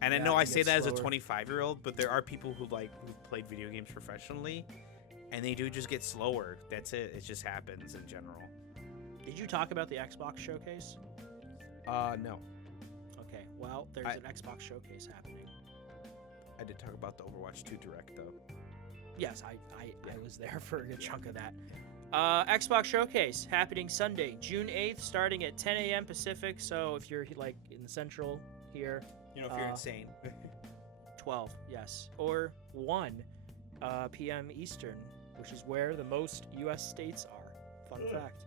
And I know I say that as a 25-year-old, but there are people who've played video games professionally, and they do just get slower. That's it. It just happens in general. Did you talk about the Xbox showcase? No. Okay, well, there's an Xbox showcase happening. I did talk about the Overwatch 2 Direct, though. Yes, I was there for a good chunk of that. Xbox showcase happening Sunday, June 8th, starting at 10 a.m. Pacific. So if you're in the central here, If you're insane. 12, yes, or 1 p.m. Eastern, which is where the most U.S. states are. Fun fact.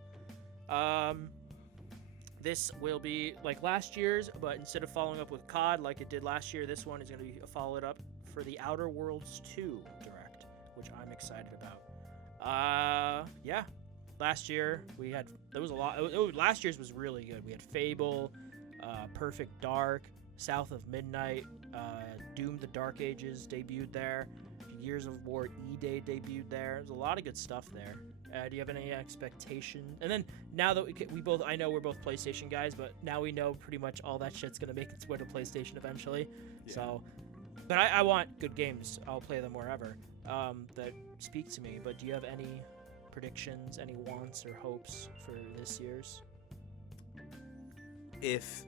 This will be like last year's, but instead of following up with COD like it did last year, this one is going to be followed up for the Outer Worlds 2 Direct, which I'm excited about. Yeah. Last year there was a lot. Last year's was really good. We had Fable, Perfect Dark, South of Midnight, Doom: The Dark Ages debuted there. Gears of War E-Day debuted there. There's a lot of good stuff there. Do you have any expectation? And then now that we both, I know we're both PlayStation guys, but now we know pretty much all that shit's gonna make its way to PlayStation eventually. Yeah. So, but I want good games. I'll play them wherever. That speak to me. But do you have any predictions, any wants or hopes for this year's? If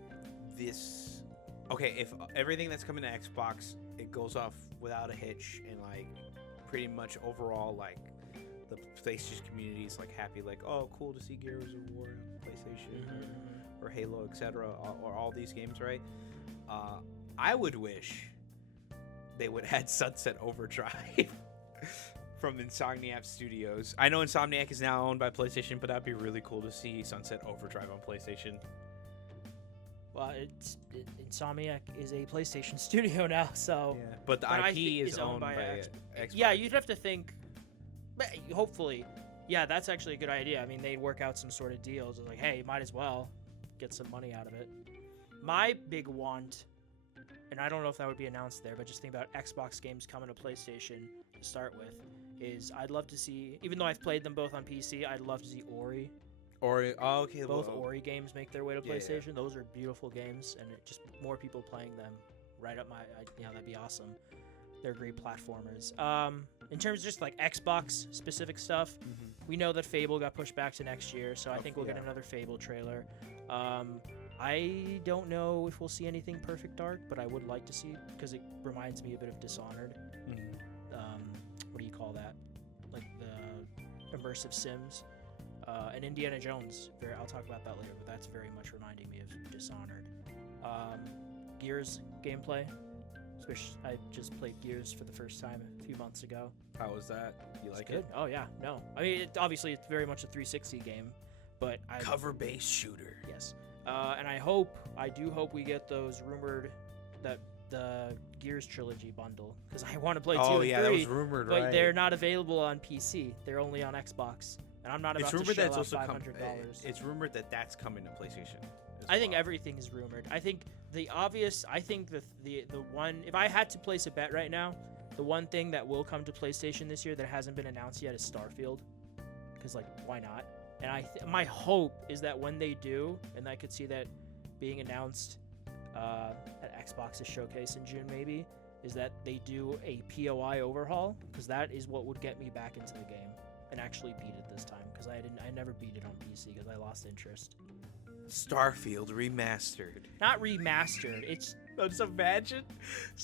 everything that's coming to Xbox, it goes off without a hitch, and like pretty much overall, like the PlayStation community is like happy, like, oh, cool to see Gears of War on PlayStation or Halo, etc., or all these games, right? I would wish they would add Sunset Overdrive from Insomniac Studios. I know Insomniac is now owned by PlayStation, but that'd be really cool to see Sunset Overdrive on PlayStation. Well, Insomniac is a PlayStation studio now, so. Yeah, but the IP is owned by Xbox. Yeah, you'd have to think. Hopefully, yeah, that's actually a good idea. I mean, they'd work out some sort of deals. It's like, hey, might as well get some money out of it. My big want, and I don't know if that would be announced there, but just think about Xbox games coming to PlayStation to start with, is I'd love to see, even though I've played them both on PC, I'd love to see Ori. Ori, oh, okay. Both Ori games make their way to PlayStation. Yeah. Those are beautiful games, and just more people playing them right up my, that'd be awesome. They're great platformers. In terms of just like Xbox specific stuff, we know that Fable got pushed back to next year, so I think we'll get another Fable trailer. I don't know if we'll see anything Perfect Dark, but I would like to see it because it reminds me a bit of Dishonored. What do you call that? Like the immersive Sims. And Indiana Jones. I'll talk about that later, but that's very much reminding me of Dishonored. Gears gameplay. I just played Gears for the first time a few months ago. How was that? You like good. it? Oh yeah, no. I mean, obviously it's very much a 360 game, but cover-based shooter. Yes. And I do hope we get those rumored the Gears trilogy bundle because I want to play 2 and 3. That was rumored, but right? they're not available on PC. They're only on Xbox. And I'm not about to shell out $500. It's rumored that that's coming to PlayStation. I think everything is rumored. I think the one, if I had to place a bet right now, the one thing that will come to PlayStation this year that hasn't been announced yet is Starfield. Because, like, why not? And my hope is that when they do, and I could see that being announced at Xbox's showcase in June maybe, is that they do a POI overhaul, because that is what would get me back into the game and actually beat it this time, because I never beat it on PC because I lost interest. Starfield remastered. Not remastered. It's Let's imagine.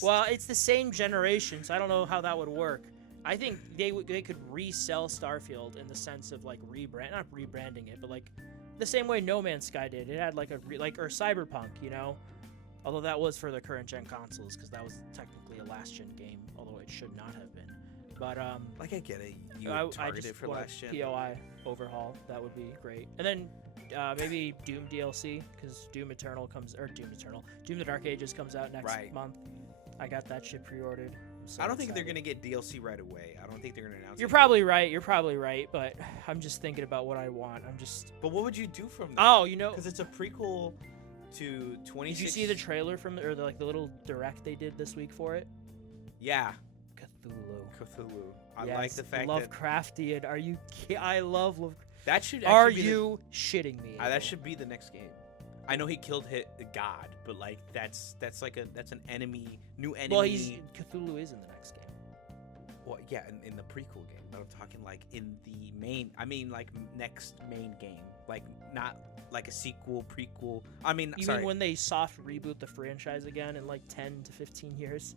well, it's the same generation, so I don't know how that would work. I think they could resell Starfield in the sense of like not rebranding it, but like the same way No Man's Sky did. It had like or Cyberpunk, you know. Although that was for the current gen consoles, because that was technically a last gen game, although it should not have been. But like I get it. You targeted for last gen. POI overhaul, that would be great. And then maybe Doom DLC, because Doom the Dark Ages comes out next month. I got that shit pre-ordered. I don't think they're gonna get DLC right away. I don't think they're gonna announce. You're probably right, but I'm just thinking about what I want. But what would you do from that? Oh, you know, because it's a prequel to 26. Did you see the trailer from the little direct they did this week for it? Yeah. Cthulhu. I like the fact Lovecraftian. that Are you? I love Lovecraft. That should. Are you shitting me? That should be the next game. I know he killed God, but like that's an enemy, new enemy. Well, Cthulhu is in the next game. Well, yeah, in the prequel game, but I'm talking like in the main. I mean, like next main game, like not like a sequel, prequel. I mean, you mean when they soft reboot the franchise again in like 10 to 15 years?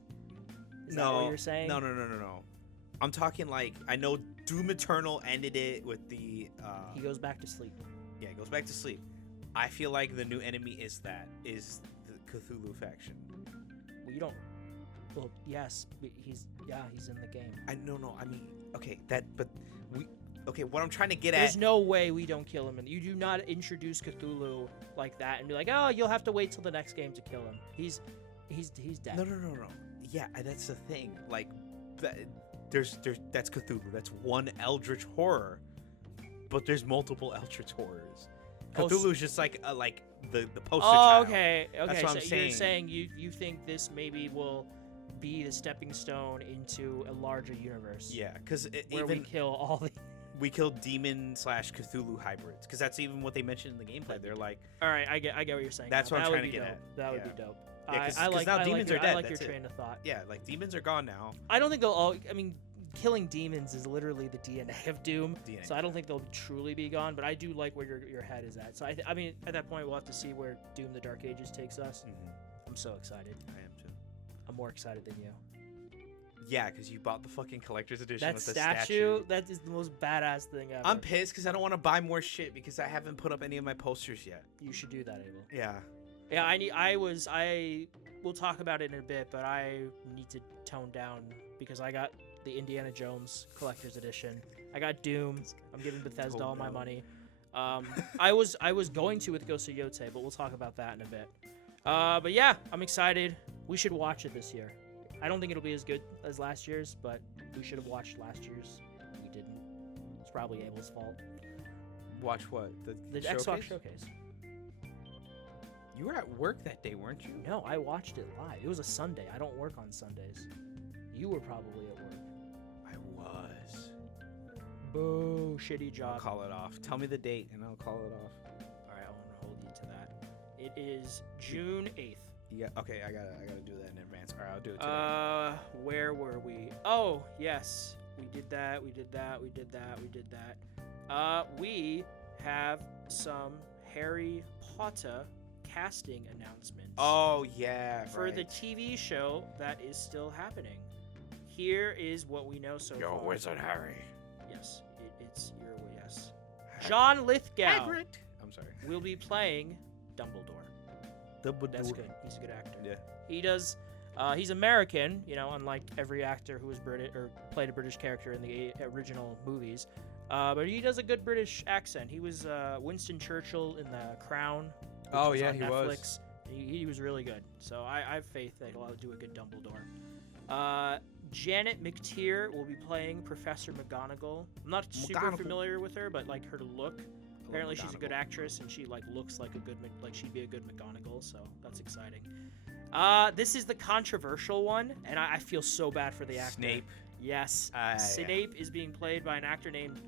Is that what you're saying? No. I'm talking like I know Doom Eternal ended it with the. He goes back to sleep. Yeah, he goes back to sleep. I feel like the new enemy is the Cthulhu faction. Well, you don't. Well, yes, he's in the game. I mean, okay, what I'm trying to get There's no way we don't kill him, and you do not introduce Cthulhu like that and be like, oh, you'll have to wait till the next game to kill him. He's dead. No. Yeah, that's the thing. Like, there's that's Cthulhu. That's one eldritch horror, but there's multiple eldritch horrors. Cthulhu's just like the poster child. Okay. That's what I'm saying. You're saying you think this maybe will be the stepping stone into a larger universe. Yeah, because we kill all the. we killed demon / Cthulhu hybrids, because that's even what they mentioned in the gameplay. They're like, All right, I get what you're saying. That's now. what I'm That trying would to be get dope. at. That would Yeah. be dope. Yeah, 'cause I like now I demons like are dead, I like your that's it. train of thought. yeah, like demons are gone now. I don't think they'll all. I mean, killing demons is literally the DNA of Doom. DNA. So I don't think they'll truly be gone. But I do like where your head is at. So I mean, at that point, we'll have to see where Doom: The Dark Ages takes us. I'm so excited. I am too. I'm more excited than you. Yeah, because you bought the fucking collector's edition That with the statue, that is the most badass thing ever. I'm pissed because I don't want to buy more shit because I haven't put up any of my posters yet. You should do that, Abel. Yeah. Yeah, we'll talk about it in a bit, but I need to tone down because I got the Indiana Jones collector's edition. I got Doom. I'm giving Bethesda all my money. I was going to with Ghost of Yote, but we'll talk about that in a bit. But yeah, I'm excited. We should watch it this year. I don't think it'll be as good as last year's, but we should have watched last year's. We didn't. It's probably Abel's fault. Watch what? The showcase? Xbox showcase. You were at work that day, weren't you? No, I watched it live. It was a Sunday. I don't work on Sundays. You were probably at work. I was. Boo, shitty I'll job. call it off. Tell me the date and I'll call it off. All right, I want to hold you to that. It is June 8th. Yeah. Okay, I gotta do that in advance. All right, I'll do it today. Where were we? Oh, yes. We did that. We have some Harry Potter casting announcements. Oh yeah. For the right. TV show that is still happening. Here is what we know so Yo, far. Wizard Harry. Yes, it's your yes. John Lithgow Hagrid. I'm sorry. will be playing Dumbledore. That's good. He's a good actor. Yeah. He does. He's American, unlike every actor who was British or played a British character in the original movies. But he does a good British accent. He was Winston Churchill in The Crown. Which Oh, was yeah, on he Netflix. was. He was really good. So I have faith that he'll do a good Dumbledore. Janet McTeer will be playing Professor McGonagall. I'm not super McGonagall. familiar with her, but like her look. Apparently she's a good McGonagall. actress and she looks like she'd be a good McGonagall, so that's exciting. This is the controversial one, and I feel so bad for the actor. Snape. Yes. Yeah. Snape is being played by an actor named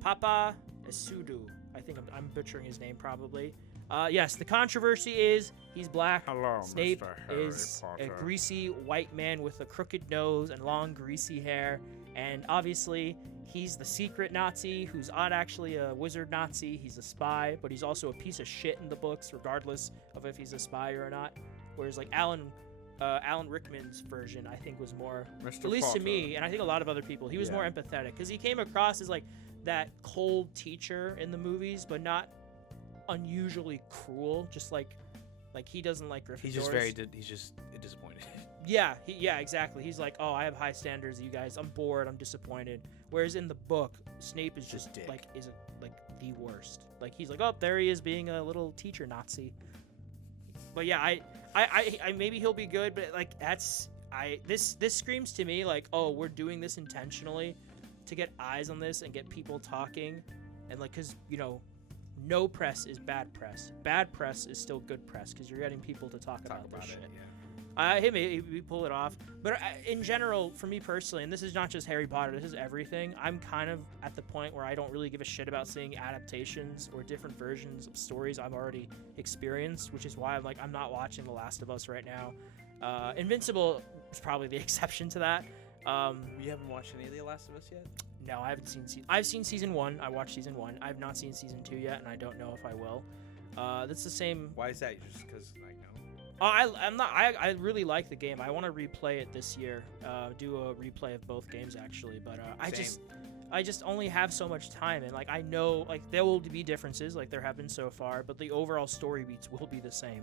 Papa Esudu. I think I'm butchering his name probably. Yes, the controversy is he's black. Hello, Snape Mr. Harry is a Potter. greasy white man with a crooked nose and long greasy hair, and obviously he's the secret Nazi who's not actually a wizard Nazi. He's a spy, but he's also a piece of shit in the books, regardless of if he's a spy or not. Whereas like Alan Rickman's version, I think was more, Mr. at least to Potter. me, and I think a lot of other people, he was Yeah. more empathetic because he came across as like that cold teacher in the movies, but not unusually cruel. Just like he doesn't like Gryffindors. He's just disappointed. Yeah, exactly. He's like, oh, I have high standards, you guys. I'm bored. I'm disappointed. Whereas in the book, Snape is just dick. like the worst. Like he's like, oh, there he is being a little teacher Nazi. But yeah, I maybe he'll be good, but like this screams to me like, oh, we're doing this intentionally to get eyes on this and get people talking, and like, cause no press is bad press. Bad press is still good press because you're getting people to talk about this shit. Yeah. Hey, maybe we pull it off. But in general, for me personally, and this is not just Harry Potter, this is everything, I'm kind of at the point where I don't really give a shit about seeing adaptations or different versions of stories I've already experienced, which is why I'm not watching The Last of Us right now. Invincible is probably the exception to that. You haven't watched any of The Last of Us yet? No, I haven't seen I've seen season 1. I watched season 1. I've not seen season 2 yet, and I don't know if I will. That's the same. Why is that? Just because I really like the game. I want to replay it this year. Do a replay of both games actually, but I just only have so much time, and like I know like there will be differences like there have been so far, but the overall story beats will be the same,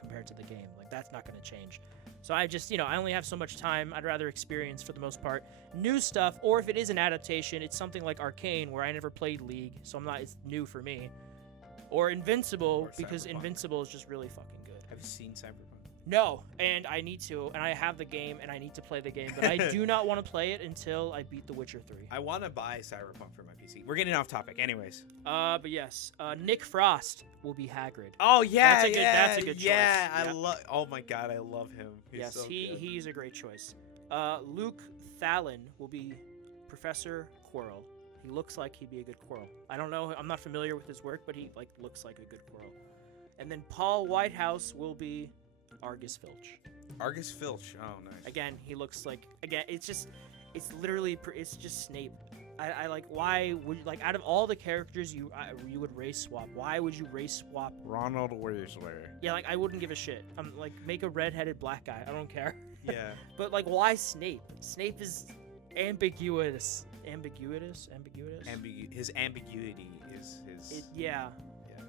compared to the game. Like that's not going to change. So I just, I only have so much time. I'd rather experience, for the most part, new stuff, or if it is an adaptation, it's something like Arcane, where I never played League, so it's new for me. Or Invincible, Or because Cyberpunk. Invincible is just really fucking good. have you seen Cyberpunk? No, and I need to, and I have the game, and I need to play the game, but I do not want to play it until I beat The Witcher 3. I want to buy Cyberpunk for my PC. We're getting off topic, anyways. But yes, Nick Frost will be Hagrid. Oh yeah, That's a good choice. Yeah, Yeah. I love. Oh my god, I love him. He's Yes, so good. he's a great choice. Luke Thalin will be Professor Quirrell. He looks like he'd be a good Quirrell. I don't know. I'm not familiar with his work, but he looks like a good Quirrell. And then Paul Whitehouse will be Argus Filch. Argus Filch. Oh, nice. Again, he looks like it's just Snape. I like, why would, like, out of all the characters you would race swap, why would you race swap Ronald Weasley? Yeah, like, I wouldn't give a shit. I'm like, make a redheaded black guy. I don't care. Yeah. But like, why Snape? Snape is ambiguous. His ambiguity is his.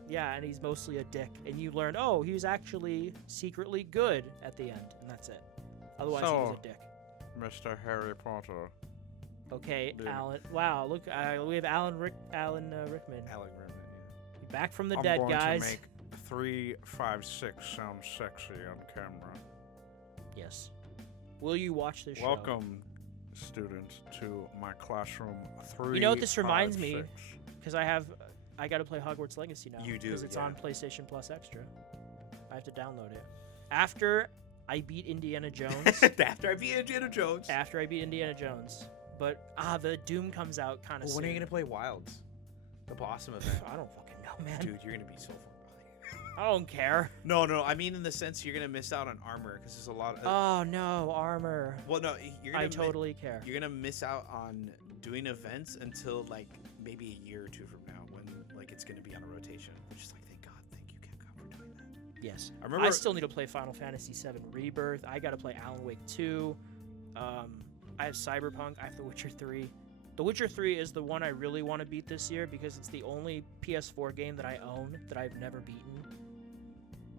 Yeah, and he's mostly a dick. And you learn, oh, he was actually secretly good at the end, and that's it. Otherwise, he was a dick. Mr. Harry Potter. Okay, Dude. Alan. Wow, look, we have Alan Rickman. Alan Rickman. Yeah. Back from the I'm dead, going guys. to make 3, 5, 6 sound sexy on camera. Yes. Will you watch this show? Welcome, students, to my classroom. 3. You know what this reminds 5, me? 6. Because I got to play Hogwarts Legacy now. You do, because it's yeah. on PlayStation Plus Extra. I have to download it after I beat Indiana Jones. After I beat Indiana Jones. After I beat Indiana Jones, but the Doom comes out kind of. Well, when are you gonna play Wilds? The Blossom event. I don't fucking know, man. Dude, you're gonna be so fun. I don't care. No, I mean in the sense you're gonna miss out on armor because there's a lot of. Oh no, armor. Well, no, you're gonna. I totally care. You're gonna miss out on doing events until like maybe a year or two from now, when like it's gonna be on a rotation. Which is like, thank God, thank you, Capcom, for doing that. Yes. I remember. I still need to play Final Fantasy VII Rebirth. I gotta play Alan Wake 2. I have Cyberpunk. I have The Witcher 3. The Witcher 3 is the one I really want to beat this year because it's the only PS4 game that I own that I've never beaten.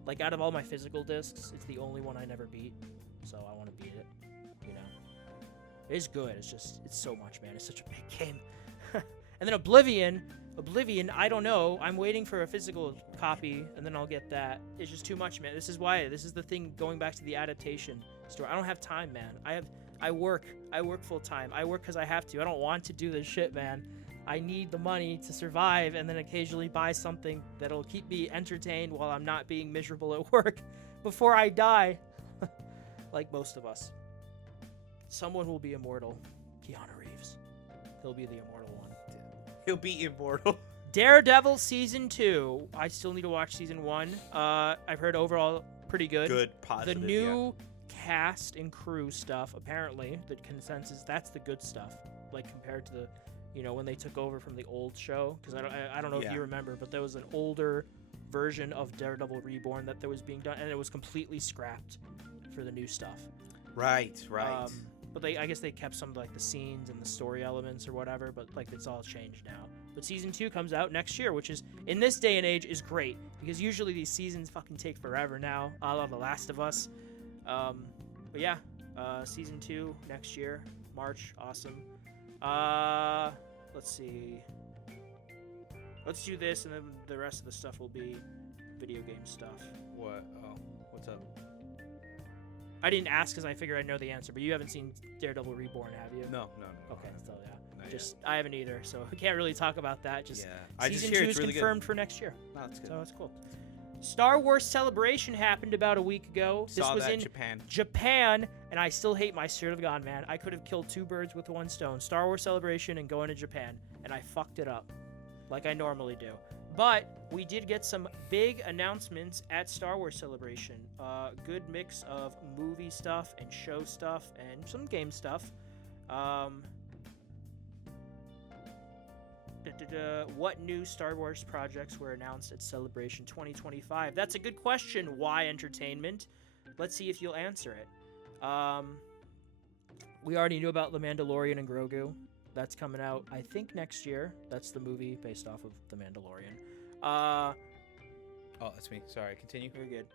Like, out of all my physical discs, it's the only one I never beat. So I want to beat it, you know. It's good. It's so much, man. It's such a big game. And then Oblivion, I don't know. I'm waiting for a physical copy, and then I'll get that. It's just too much, man. This is the thing, going back to the adaptation story. I don't have time, man. I work full time. I work because I have to. I don't want to do this shit, man. I need the money to survive, and then occasionally buy something that'll keep me entertained while I'm not being miserable at work before I die. Like most of us. Someone will be immortal. Keanu Reeves. He'll be the immortal one. He'll be immortal. Daredevil Season 2. I still need to watch Season 1. I've heard overall pretty good. Good, positive. The new cast and crew stuff, apparently, the consensus, that's the good stuff. Like, compared to the, when they took over from the old show. Because I don't know if you remember, but there was an older version of Daredevil Reborn that was being done, and it was completely scrapped for the new stuff. Right. But I guess they kept some of, like, the scenes and the story elements or whatever, but like it's all changed now. But Season 2 comes out next year, which is, in this day and age, is great. Because usually these seasons fucking take forever now, a la The Last of Us. But yeah, Season 2 next year, March, awesome. Let's see. Let's do this, and then the rest of the stuff will be video game stuff. What? Oh, what's up? I didn't ask because I figured I'd know the answer, but you haven't seen Daredevil Reborn, have you? No. Okay, so yeah. Not I haven't either, so I can't really talk about that. I Season just hear 2 it's is really confirmed for next year. No, that's good. So that's cool. Star Wars Celebration happened about a week ago. Saw this was that in Japan, and I still hate my spirit of God, man. I could have killed 2 birds with 1 stone. Star Wars Celebration and going to Japan, and I fucked it up, like I normally do. But we did get some big announcements at Star Wars Celebration. Good mix of movie stuff and show stuff and some game stuff. What new Star Wars projects were announced at Celebration 2025? That's a good question. Why entertainment? Let's see if you'll answer it. We already knew about The Mandalorian and Grogu. That's coming out, I think, next year. That's the movie based off of The Mandalorian. Oh, that's me. Sorry, continue. Very good.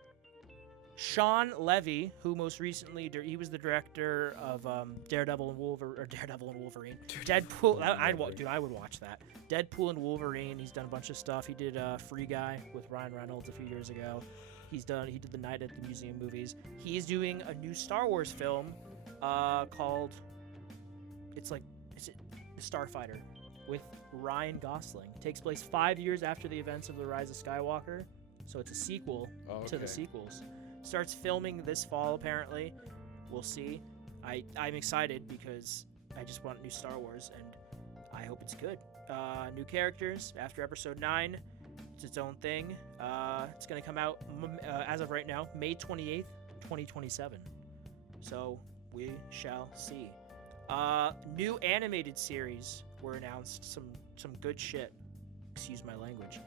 Sean Levy, who most recently he was the director of Daredevil and Wolverine. Deadpool. I would watch that. Deadpool and Wolverine. He's done a bunch of stuff. He did Free Guy with Ryan Reynolds a few years ago. He did the Night at the Museum movies. He's doing a new Star Wars film called is it The Starfighter with Ryan Gosling. It takes place 5 years after the events of The Rise of Skywalker, so it's a sequel to the sequels. Starts filming this fall, apparently. We'll see. I'm excited because I just want new Star Wars, and I hope it's good. new characters after episode 9. It's its own thing. It's going to come out as of right now, May 28th, 2027. So we shall see. New animated series were announced. Some good shit. Excuse my language.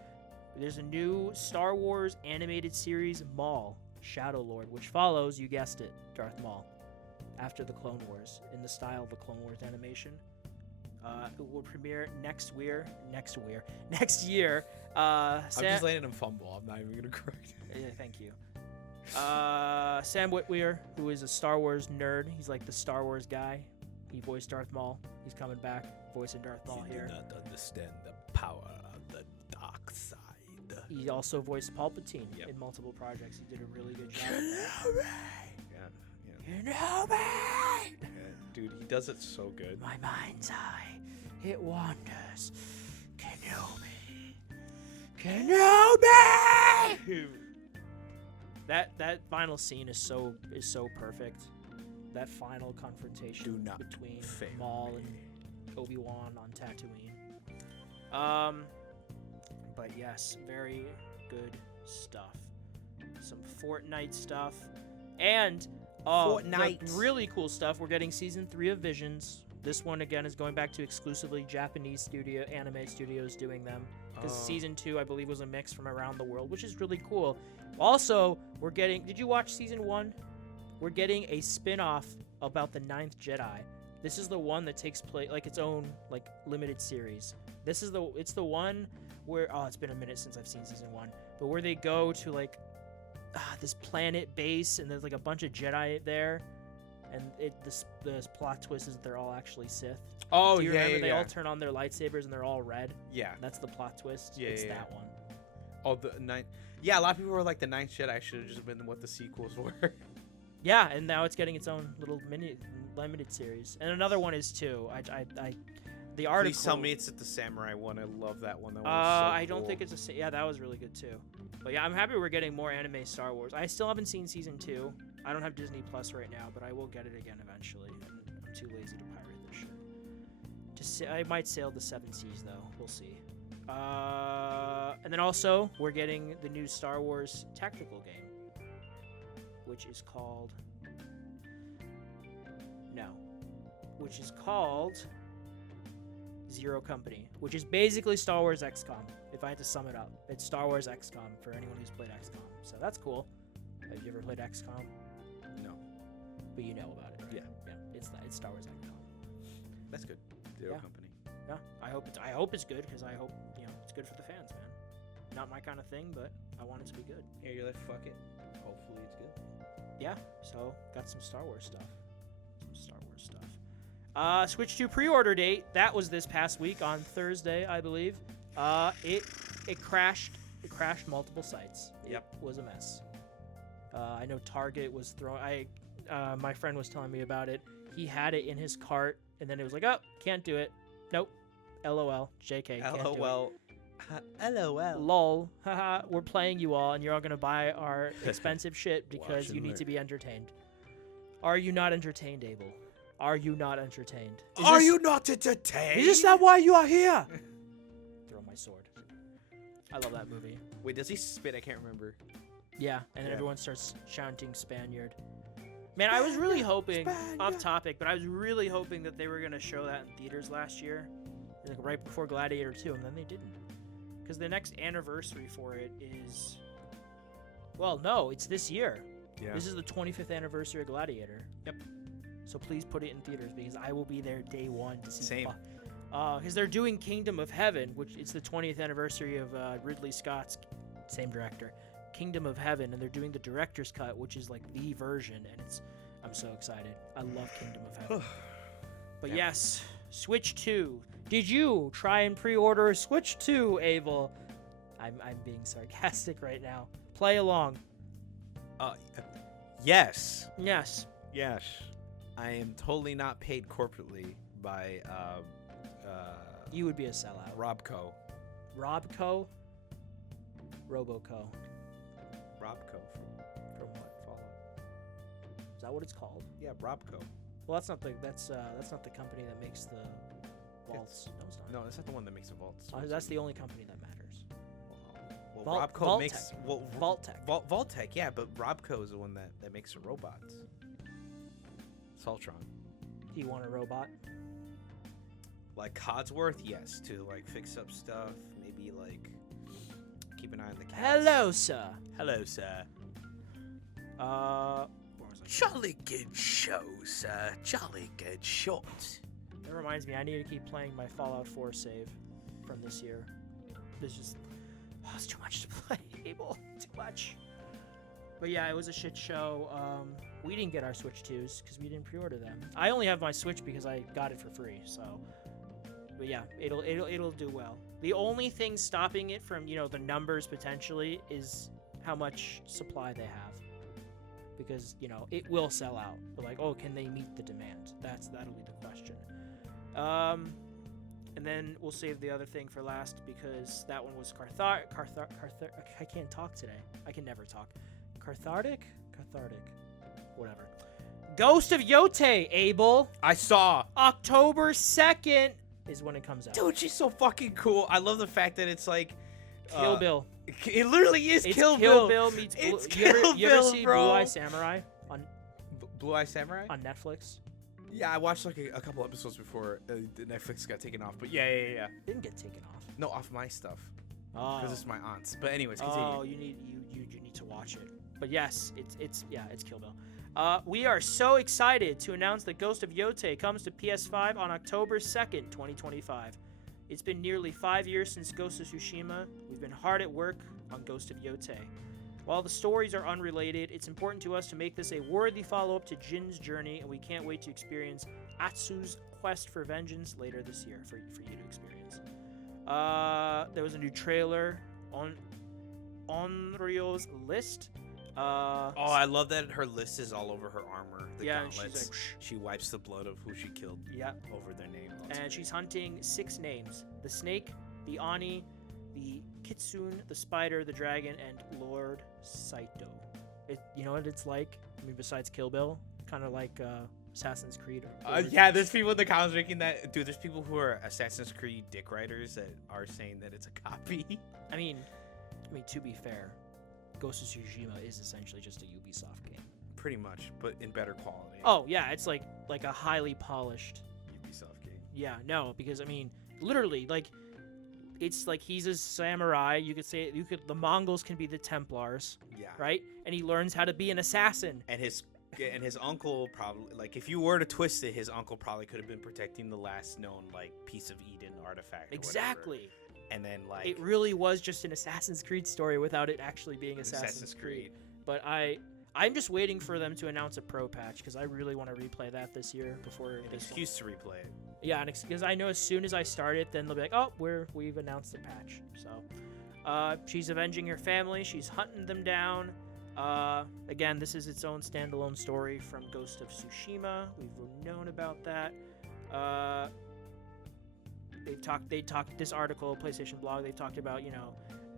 There's a new Star Wars animated series, Maul, Shadow Lord, which follows, you guessed it, Darth Maul, after the Clone Wars, in the style of the Clone Wars animation. It will premiere next year. I'm just letting him fumble. I'm not even gonna correct it. Yeah, thank you. Sam Witwer, who is a Star Wars nerd, he's like the Star Wars guy. He voiced Darth Maul. He's coming back, voicing Darth Maul here. Do not understand the power of the dark side. He also voiced Palpatine Yep. in multiple projects. He did a really good job. Yeah. You know me! Yeah, dude, he does it so good. My mind's eye, it wanders. Kenobi. That final scene is so perfect. That final confrontation Do not between fail Maul me. and Obi-Wan on Tatooine. But yes, very good stuff. Some Fortnite stuff. And the Fortnite. really cool stuff, we're getting season 3 of Visions. This one again is going back to exclusively Japanese anime studios doing them. Because season 2, I believe, was a mix from around the world, which is really cool. Also, we're getting... Did you watch season 1? We're getting a spin-off about the 9th Jedi. This is the one that takes place... Like, its own, like, limited series. It's the one where... Oh, it's been a minute since I've seen season 1. But where they go to, like, this planet base, and there's, like, a bunch of Jedi there. And the plot twist is that they're all actually Sith. Oh, Do you remember they yeah. all turn on their lightsabers and they're all red? Yeah. That's the plot twist. Yeah, it's yeah, that one. Oh, the ninth. Yeah, a lot of people were like, the Ninth Jedi should have just been what the sequels were. Yeah, and now it's getting its own little mini limited series. And another one is too. The article. Please tell me it's at the Samurai one. I love that one. That was so I don't cool. think it's yeah, that was really good too. But yeah, I'm happy we're getting more anime Star Wars. I still haven't seen season 2. I don't have Disney Plus right now, but I will get it again eventually. I'm too lazy to pirate this shit. I might sail the 7 seas though. We'll see. And then also we're getting the new Star Wars tactical game, which is called Zero Company, which is basically Star Wars XCOM. If I had to sum it up, it's Star Wars XCOM for anyone who's played XCOM. So that's cool. Have you ever played XCOM? No. But you know about it, right? Yeah. Yeah. It's Star Wars XCOM. That's good. Zero Yeah. Company. Yeah. I hope it's good because I hope it's good for the fans, man. Not my kind of thing, but I want it to be good. Yeah, you're like, fuck it. Hopefully it's good. Yeah. So got some Star Wars stuff. Switch to pre-order date. That was this past week on Thursday, I believe. It crashed. It crashed multiple sites. Yep. It was a mess. I know Target was throwing. My friend was telling me about it. He had it in his cart, and then it was like, oh, can't do it. Nope. LOL. JK. Can't do it. LOL. LOL. Lol. Haha. We're playing you all, and you're all gonna buy our expensive shit because Watch you and need learn. to be entertained. Are you not entertained, Abel? Are you not entertained? Are you not entertained? Is this not why you are here? Throw my sword. I love that movie. Wait, does he spit? I can't remember. Yeah, and then Yeah. everyone starts shouting Spaniard. Man, I was really hoping, off topic, but I was really hoping that they were going to show that in theaters last year, like right before Gladiator 2, and then they didn't. Because the next anniversary for it is... Well, no, it's this year. Yeah. This is the 25th anniversary of Gladiator. Yep. So please put it in theaters because I will be there day one to see. Same. Because they're doing Kingdom of Heaven, which it's the 20th anniversary of Ridley Scott's, same director, Kingdom of Heaven, and they're doing the director's cut, which is like the version, and I'm so excited. I love Kingdom of Heaven. But Yeah. yes, Switch 2. Did you try and pre-order Switch 2, Abel? I'm being sarcastic right now. Play along. Yes. Yes. Yes. I am totally not paid corporately by You would be a sellout. Robco. Robco? Roboco. Robco from what? Follow. Is that what it's called? Yeah, Robco. Well, that's not the company that makes the Vaults. No, it's not. No, that's not the one that makes the vaults. That's the only company that matters. Well, Robco Vault-Tec. makes Vault-Tec. Vault-Tec, yeah, but Robco is the one that makes the robots. Soltron. Do you want a robot? Like Codsworth, yes, to like fix up stuff, maybe like keep an eye on the cats. Hello, sir. Hello, sir. Where was I? Jolly good show, sir. Jolly good shot. That reminds me, I need to keep playing my Fallout 4 save from this year. There's just it's too much to play, Abel. Too much. But yeah, it was a shit show. We didn't get our Switch 2s because we didn't pre-order them. I only have my Switch because I got it for free. So, but yeah, it'll do well. The only thing stopping it from the numbers potentially is how much supply they have, because it will sell out. But like, oh, can they meet the demand? That'll be the question. And then we'll save the other thing for last because that one was I can't talk today. I can never talk. Cathartic, whatever. Ghost of Yote, Abel. I saw. October 2nd is when it comes out. Dude, she's so fucking cool. I love the fact that it's like Kill Bill. It literally is It's Kill Bill. Bill. Meets Blue. It's You ever Kill see Bill, bro. Blue Eye Samurai on Blue Eye Samurai? Netflix? Yeah, I watched like a couple episodes before the Netflix got taken off. But yeah. Didn't get taken off. No, off my stuff Oh. because it's my aunt's. But anyways, continue. Oh, you need to watch it. But yes, it's Kill Bill. We are so excited to announce that Ghost of Yote comes to PS5 on October 2nd, 2025. It's been nearly 5 years since Ghost of Tsushima. We've been hard at work on Ghost of Yote. While the stories are unrelated, it's important to us to make this a worthy follow-up to Jin's journey, and we can't wait to experience Atsu's quest for vengeance later this year for you to experience. There was a new trailer on Onryo's list. I love that her list is all over her armor. The Yeah, and she's gauntlets. like, she wipes the blood of who she killed Yeah, over their name. That's and great. she's hunting 6 names: the snake, the Ani, the Kitsune, the spider, the dragon, and Lord Saito. You know what it's like? I mean, besides Kill Bill, kind of like Assassin's Creed. Yeah, there's people in the comments making that. Dude, there's people who are Assassin's Creed dick writers that are saying that it's a copy. I mean, to be fair, Ghost of Tsushima is essentially just a Ubisoft game. Pretty much, but in better quality. Oh yeah, it's like a highly polished. Ubisoft game. Yeah, no, because I mean, literally, like, it's like he's a samurai. You could say the Mongols can be the Templars, Yeah. right? And he learns how to be an assassin. And his uncle probably, like, if you were to twist it, his uncle probably could have been protecting the last known like piece of Eden artifact. Or Exactly. whatever. And then like It really was just an Assassin's Creed story without it actually being Assassin's Creed. But I'm just waiting for them to announce a pro patch because I really want to replay that this year before An this one. excuse to replay it. Yeah, because I know as soon as I start it, then they'll be like, oh, we've announced the patch. So, she's avenging her family. She's hunting them down. Again, this is its own standalone story from Ghost of Tsushima. We've known about that. They talked this article, PlayStation blog. They talked about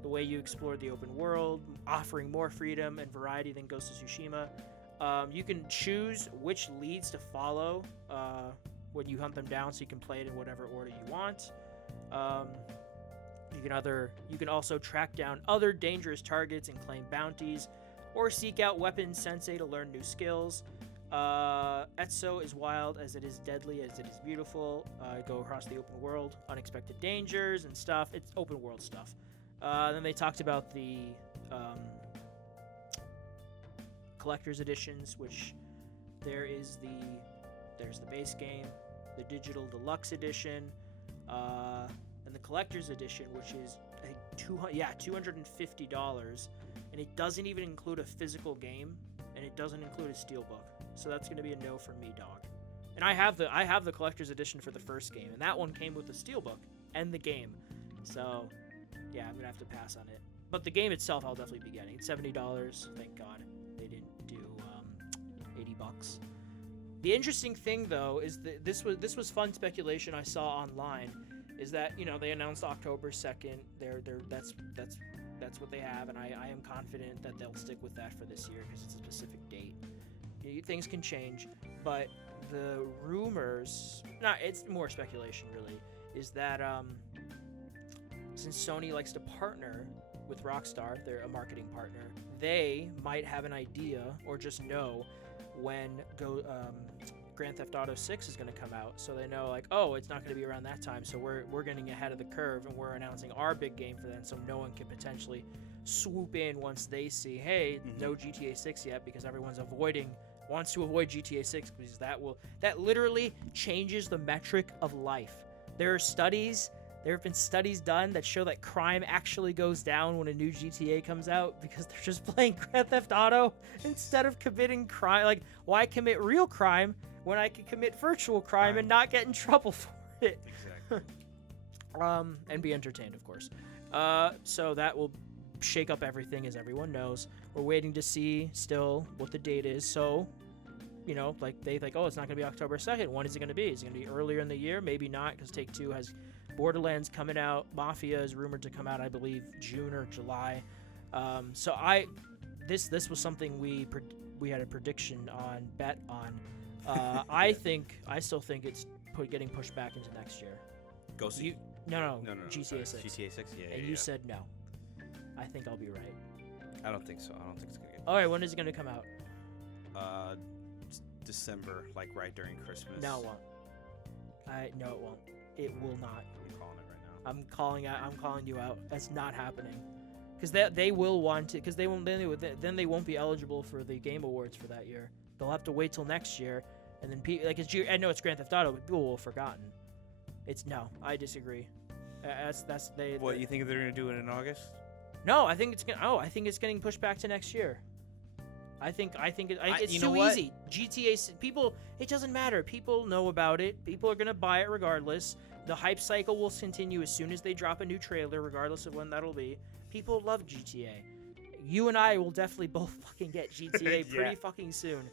the way you explore the open world, offering more freedom and variety than Ghost of Tsushima. You can choose which leads to follow when you hunt them down, so you can play it in whatever order you want. You can also track down other dangerous targets and claim bounties, or seek out weapons sensei to learn new skills. Etso is wild as it is deadly as it is beautiful. Go across the open world, unexpected dangers and stuff. It's open world stuff. Then they talked about the collector's editions, which there's the base game, the digital deluxe edition, and the collector's edition, which is I think $250, and it doesn't even include a physical game, and it doesn't include a steelbook. So that's gonna be a no from me, dog. And I have the collector's edition for the first game, and that one came with the steelbook and the game. So yeah, I'm gonna have to pass on it. But the game itself, I'll definitely be getting. It's $70. Thank God they didn't do $80. The interesting thing, though, is that this was fun speculation I saw online. Is that they announced October 2nd. That's what they have, and I am confident that they'll stick with that for this year because it's a specific date. Things can change, but the rumors, it's more speculation really, is that since Sony likes to partner with Rockstar, they're a marketing partner, they might have an idea or just know when Grand Theft Auto 6 is going to come out, so they know like, oh, it's not going to be around that time, so we're getting ahead of the curve and we're announcing our big game for them, so no one can potentially swoop in once they see, hey, no GTA 6 yet, because everyone's wants to avoid GTA 6 because that literally changes the metric of life. There have been studies done that show that crime actually goes down when a new GTA comes out because they're just playing Grand Theft Auto instead of committing crime. Like, why commit real crime when I can commit virtual crime and not get in trouble for it? Exactly. And be entertained, of course. So that will shake up everything, as everyone knows. We're waiting to see still what the date is. So, like they think, oh, it's not going to be October 2nd. When is it going to be? Is it going to be earlier in the year? Maybe not, because Take-Two has Borderlands coming out. Mafia is rumored to come out, I believe, June or July. So this was something we had a prediction on, bet on. I still think it's getting pushed back into next year. Ghost. No, GTA sorry. 6. GTA 6. Yeah. And you said no. I think I'll be right. I don't think so. I don't think it's gonna get. All right, when is it gonna come out? December, like right during Christmas. No, it won't. No, it won't. It will not. I'm calling it right now. I'm calling you out. That's not happening. Because they will want it. Because they won't. Then they won't be eligible for the Game Awards for that year. They'll have to wait till next year, and then I know it's Grand Theft Auto, but people will have forgotten. No, I disagree. What, you think they're gonna do it in August? No, I think it's getting pushed back to next year. It's too easy. GTA people, it doesn't matter. People know about it. People are gonna buy it regardless. The hype cycle will continue as soon as they drop a new trailer, regardless of when that'll be. People love GTA. You and I will definitely both fucking get GTA pretty fucking soon.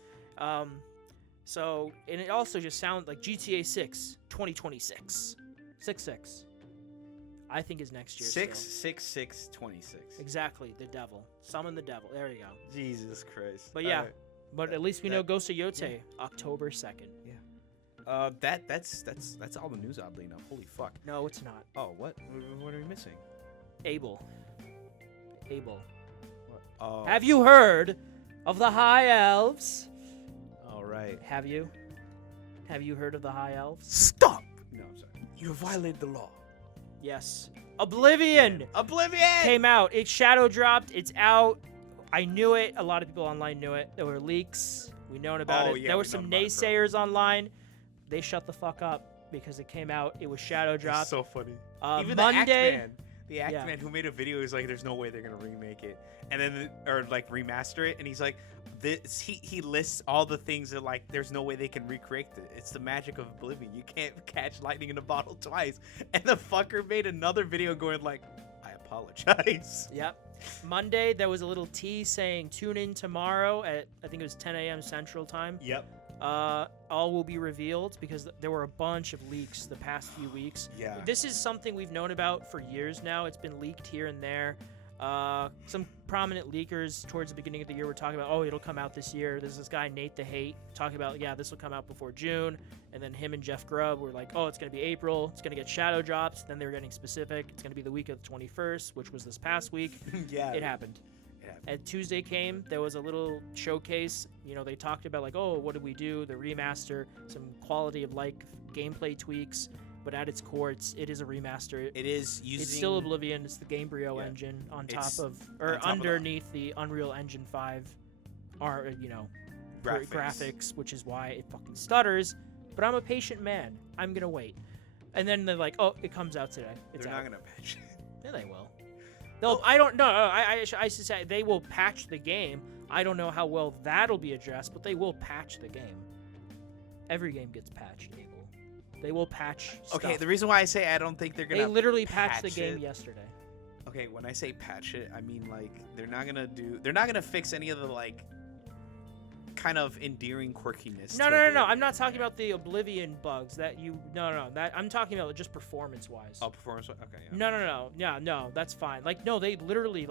So, and it also just sounds like GTA 6 2026. 6-6. I think is next year. 6-6-6-26. Exactly, the devil. Summon the devil. There you go. Jesus Christ. But yeah, but at least we know Ghost of Yote, October 2nd. Yeah. That's all the news, oddly enough. Holy fuck. No, it's not. Oh, what? What are we missing? Abel. Oh. Have you heard of the High Elves? All right. Have you? Have you heard of the High Elves? Stop! No, I'm sorry. You violated the law. Yes. Oblivion came out. It shadow dropped. It's out. I knew it. A lot of people online knew it. There were leaks. We known about it. Yeah, there were some naysayers online. They shut the fuck up because it came out. It was shadow dropped. It's so funny. Even Monday, the Axeman who made a video is like, "There's no way they're gonna remake it," and then remaster it, and he's like, he lists all the things that like, there's no way they can recreate it. It's the magic of Oblivion. You can't catch lightning in a bottle twice. And the fucker made another video going like, "I apologize." Yep. Monday there was a little tease saying tune in tomorrow at I think it was 10 a.m. Central Time. Yep. All will be revealed because there were a bunch of leaks the past few weeks. Yeah. This is something we've known about for years now. It's been leaked here and there. Some prominent leakers towards the beginning of the year were talking about, oh, it'll come out this year. There's this guy, Nate the Hate, talking about, yeah, this will come out before June. And then him and Jeff Grubb were like, oh, it's going to be April. It's going to get shadow drops. Then they were getting specific. It's going to be the week of the 21st, which was this past week. Yeah. It happened. And Tuesday came, there was a little showcase. They talked about like, oh, what did we do? The remaster, some quality of life gameplay tweaks. But at its core, it is a remaster. It is using. It's still Oblivion. It's the Gamebryo engine on top of, or underneath the Unreal Engine 5, graphics, which is why it fucking stutters. But I'm a patient man. I'm gonna wait. And then they're like, oh, it comes out today. It's They're out. not gonna patch it. Yeah, they will. I don't know. I should say they will patch the game. I don't know how well that'll be addressed, but they will patch the game. Every game gets patched, Abel. They will patch stuff. Okay, the reason why I say I don't think they're gonna. They literally patched the game yesterday. Okay, when I say patch it, I mean like they're not gonna fix any of the like kind of endearing quirkiness. No. I'm not talking about the Oblivion bugs that you. No. That I'm talking about just performance wise. Oh, performance. Okay. Yeah. No. Yeah, no, that's fine. Like, no, they literally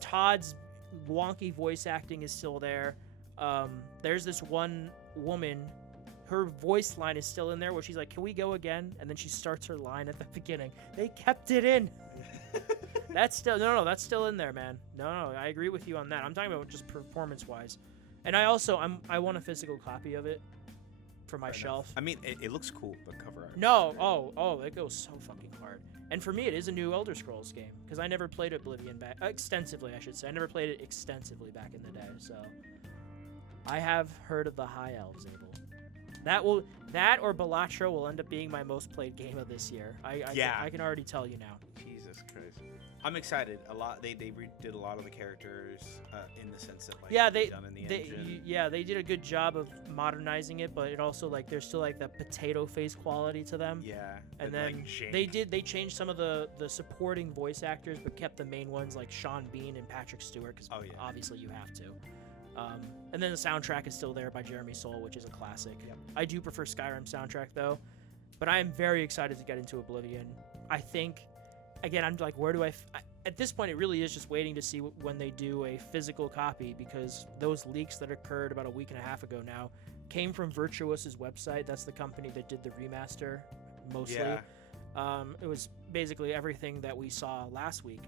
Todd's wonky voice acting is still there. There's this one woman her voice line is still in there where she's like, "Can we go again?" And then she starts her line at the beginning. They kept it in. That's still no, that's still in there, man. No, I agree with you on that. I'm talking about just performance-wise. And I want a physical copy of it for my shelf. I mean, it looks cool, but cover art. No, it goes so fucking hard. And for me, it is a new Elder Scrolls game because I never played Oblivion extensively. I should say I never played it extensively back in the day. So I have heard of the High Elves, Abel. That or Balatro will end up being my most played game of this year. I can already tell you now. Jesus Christ. I'm excited. A lot. They redid a lot of the characters in the sense that done in the engine. They did a good job of modernizing it, but it also there's still that potato face quality to them. Yeah. And then they changed some of the supporting voice actors, but kept the main ones like Sean Bean and Patrick Stewart because obviously you have to. And then the soundtrack is still there by Jeremy Soule, which is a classic. Yep. I do prefer Skyrim soundtrack though, but I am very excited to get into Oblivion. I think. Again, I'm like, where do at this point, it really is just waiting to see when they do a physical copy because those leaks that occurred about a week and a half ago now came from Virtuous's website. That's the company that did the remaster mostly. Yeah. It was basically everything that we saw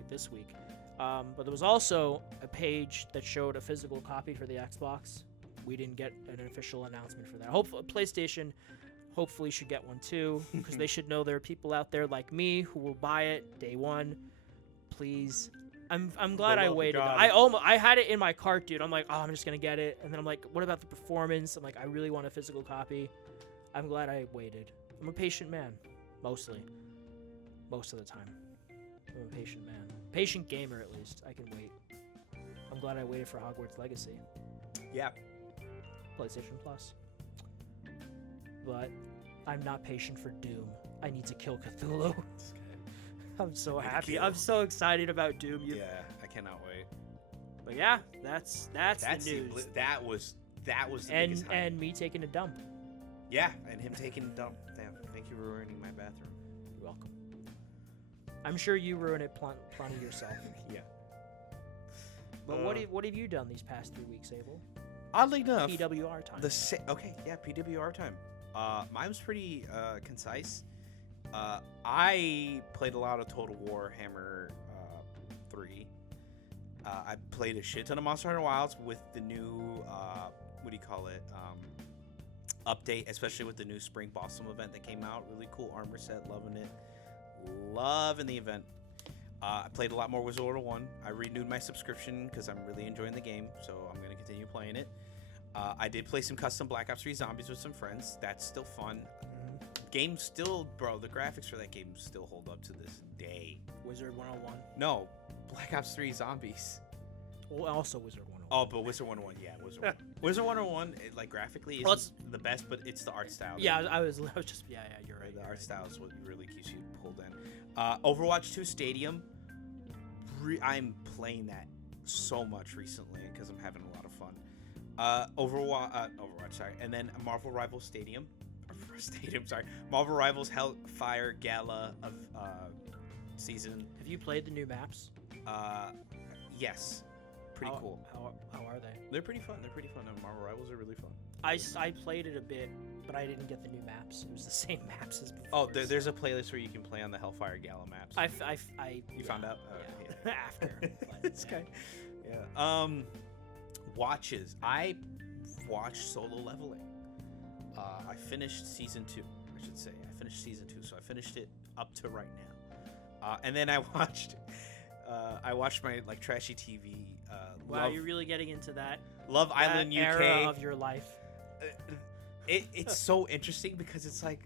this week. But there was also a page that showed a physical copy for the Xbox. We didn't get an official announcement for that. Hopefully, PlayStation should get one too because they should know there are people out there like me who will buy it day one. Please, I'm glad I waited. I had it in my cart, dude. I'm like, I'm just gonna get it, and then I'm like, what about the performance? I'm like, I really want a physical copy. I'm glad I waited. I'm a patient man, most of the time. I'm a patient man, patient gamer at least. I can wait. I'm glad I waited for Hogwarts Legacy. Yeah. PlayStation Plus. But I'm not patient for Doom. I need to kill Cthulhu. I'm so happy. I'm so excited about Doom. Yeah, I cannot wait. But yeah, that's the news. That was the biggest hype. And me taking a dump. Yeah, and him taking a dump. Damn, thank you for ruining my bathroom. You're welcome. I'm sure you ruin it plenty yourself. Yeah. But what have you done these past 3 weeks, Abel? Oddly enough, PWR time. PWR time. Mine was pretty concise. I played a lot of Total War Hammer 3. I played a shit ton of Monster Hunter Wilds with the new update, especially with the new Spring Blossom event that came out. Really cool armor set, loving it. Loving the event. I played a lot more Wizard Order 1. I renewed my subscription because I'm really enjoying the game, so I'm going to continue playing it. I did play some custom Black Ops 3 Zombies with some friends. That's still fun. Game still, bro, the graphics for that game still hold up to this day. Wizard 101? No, Black Ops 3 Zombies. Well, also Wizard 101. Oh, but Wizard 101, yeah, Wizard 101. Wizard 101, graphically isn't the best, but it's the art style. Yeah, I was just, you're right. The art style is what really keeps you pulled in. Overwatch 2 Stadium, I'm playing that so much recently because I'm having a lot of fun. Overwatch, and then Marvel Rivals Marvel Rivals Hellfire Gala of season. Have you played the new maps? Yes. Pretty cool. How are they? They're pretty fun. And Marvel Rivals are really fun. I played it a bit, but I didn't get the new maps. It was the same maps as before. Oh, there's a playlist where you can play on the Hellfire Gala maps. You found out? Yeah. After. This guy. Yeah. Watches. I watched Solo Leveling. I finished season 2. I should say I finished season 2, so I finished it up to right now. And then I watched my trashy TV. Wow, you're really getting into that. Love Island UK era of your life. It's so interesting because it's like,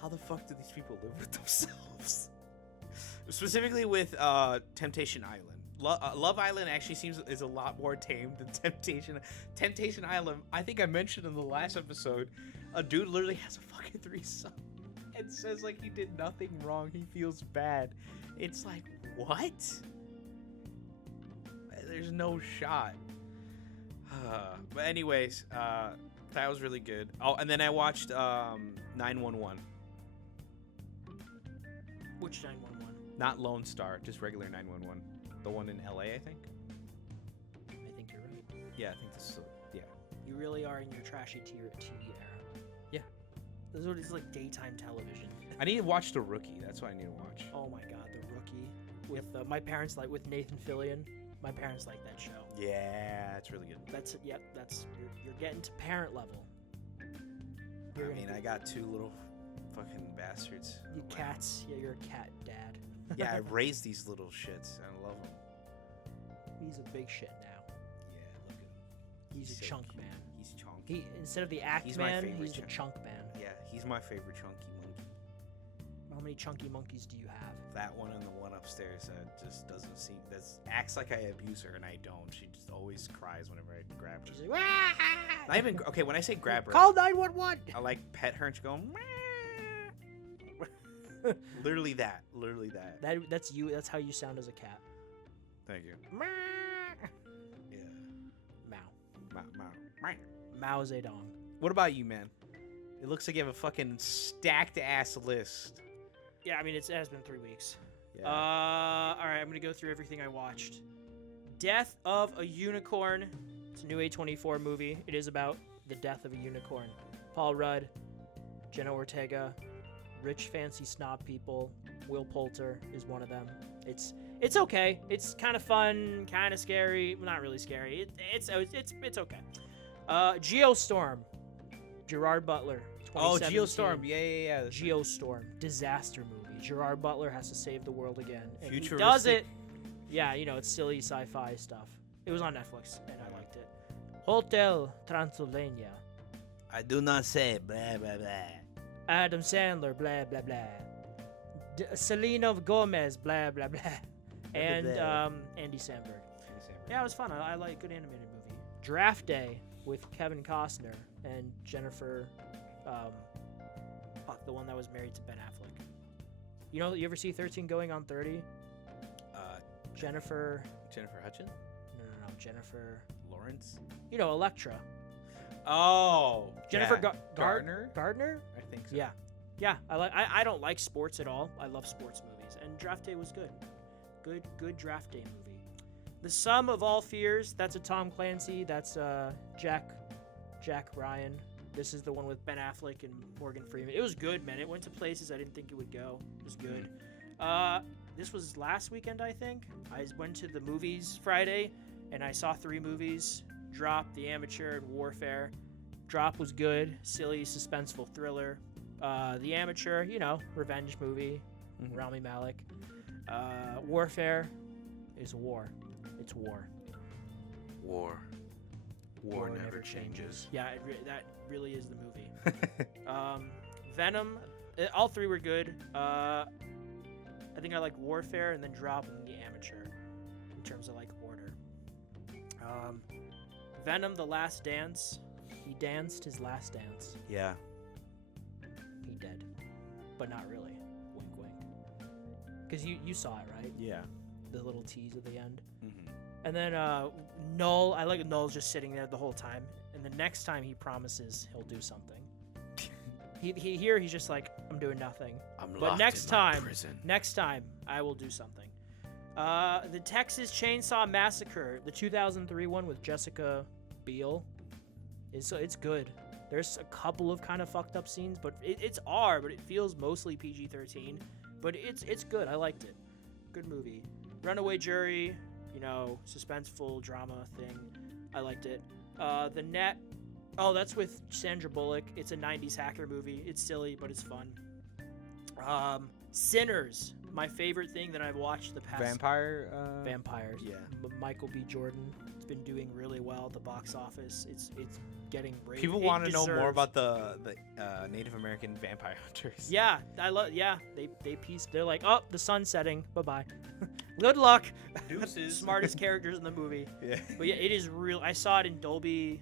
how the fuck do these people live with themselves? Specifically with Temptation Island. Love Island actually is a lot more tame than Temptation. Temptation Island, I think I mentioned in the last episode, a dude literally has a fucking threesome and says he did nothing wrong. He feels bad. It's like, what? There's no shot. But anyways, that was really good. Oh, and then I watched 911. Which 911? Not Lone Star, just regular 911. The one in LA, I think. I think you're right. Yeah, I think this is. Yeah. You really are in your trashy TV era. It's like daytime television. I need to watch The Rookie. That's what I need to watch. Oh my god, The Rookie with my parents with Nathan Fillion. My parents like that show. Yeah, it's really good. That's you're getting to parent level. I mean, I got 2 little fucking bastards. You cats. Yeah, you're a cat dad. Yeah, I raised these little shits. I love them. He's a big shit now. Yeah, look at him. He's a sick. chunk man. He's chunky. He instead of the act He's my man, favorite he's the chunk. chunk man. Yeah, he's my favorite chunky monkey. How many chunky monkeys do you have? That one and the one upstairs that just doesn't seem acts like I abuse her and I don't. She just always cries whenever I grab her. She's like, "Wah!" Not even okay. When I say grab her, Call 911. I like pet her and she go. Literally that. That's you. That's how you sound as a cat. Thank you. Yeah. Mao. Mao. Mao Zedong. What about you, man? It looks like you have a fucking stacked ass list. Yeah, I mean it has been 3 weeks. Yeah. All right, I'm gonna go through everything I watched. Death of a Unicorn. It's a new A24 movie. It is about the death of a unicorn. Paul Rudd, Jenna Ortega, rich fancy snob people. Will Poulter is one of them. It's okay. It's kind of fun, kind of scary. Well, not really scary. It's okay. Geostorm. Gerard Butler. Oh, 2017. Geostorm. Yeah. Geostorm, disaster movie. Gerard Butler has to save the world again, and he Futuristic. does it. Yeah, it's silly sci-fi stuff. It was on Netflix, and I liked it. Hotel Transylvania. I do not say blah blah blah. Adam Sandler, blah blah blah. Selena Gomez, blah blah blah. And Andy Samberg. Yeah, it was fun. I like good animated movie. Draft Day with Kevin Costner and Jennifer. The one that was married to Ben Affleck. You ever see 13 Going on 30? Jennifer Hutchins? No. Jennifer Lawrence? Electra. Oh. Jennifer yeah. Gardner? I think so. Yeah. Yeah, I don't like sports at all. I love sports movies, and Draft Day was good. Good Draft Day movie. The Sum of All Fears, that's a Tom Clancy. That's Jack Ryan. This is the one with Ben Affleck and Morgan Freeman. It was good, man. It went to places I didn't think it would go. It was good. This was last weekend, I think. I went to the movies Friday, and I saw 3 movies. Drop, The Amateur, and Warfare. Drop was good. Silly, suspenseful thriller. The Amateur, revenge movie. Rami Malek. Warfare is war. It's war. War never changes. Yeah, that really is the movie. Venom, all 3 were good. I think I like Warfare and then Drop and The Amateur in terms of order. Venom, The Last Dance. He danced his last dance. Yeah. He dead, but not really. Wink, wink. Because you saw it, right? Yeah. The little tease at the end. Mm-hmm. And then Null, I like Null just sitting there the whole time. And the next time he promises he'll do something. He's just like, I'm doing nothing. But next time, I will do something. The Texas Chainsaw Massacre, the 2003 one with Jessica Biel, it's good. There's a couple of kind of fucked up scenes, but it's R, but it feels mostly PG-13. But it's good. I liked it. Good movie. Runaway Jury, suspenseful drama thing. I liked it. The Net. Oh, that's with Sandra Bullock. It's a 90s hacker movie. It's silly, but it's fun. Sinners. My favorite thing that I've watched the past... Vampires. Yeah. Michael B. Jordan. It's been doing really well at the box office. It's getting brave. People want to know more about the Native American vampire hunters. Yeah, I love. Yeah, they piece. They're like, oh, the sun's setting. Bye bye. Good luck. Deuces. Smartest characters in the movie. Yeah. But yeah, it is real. I saw it in Dolby.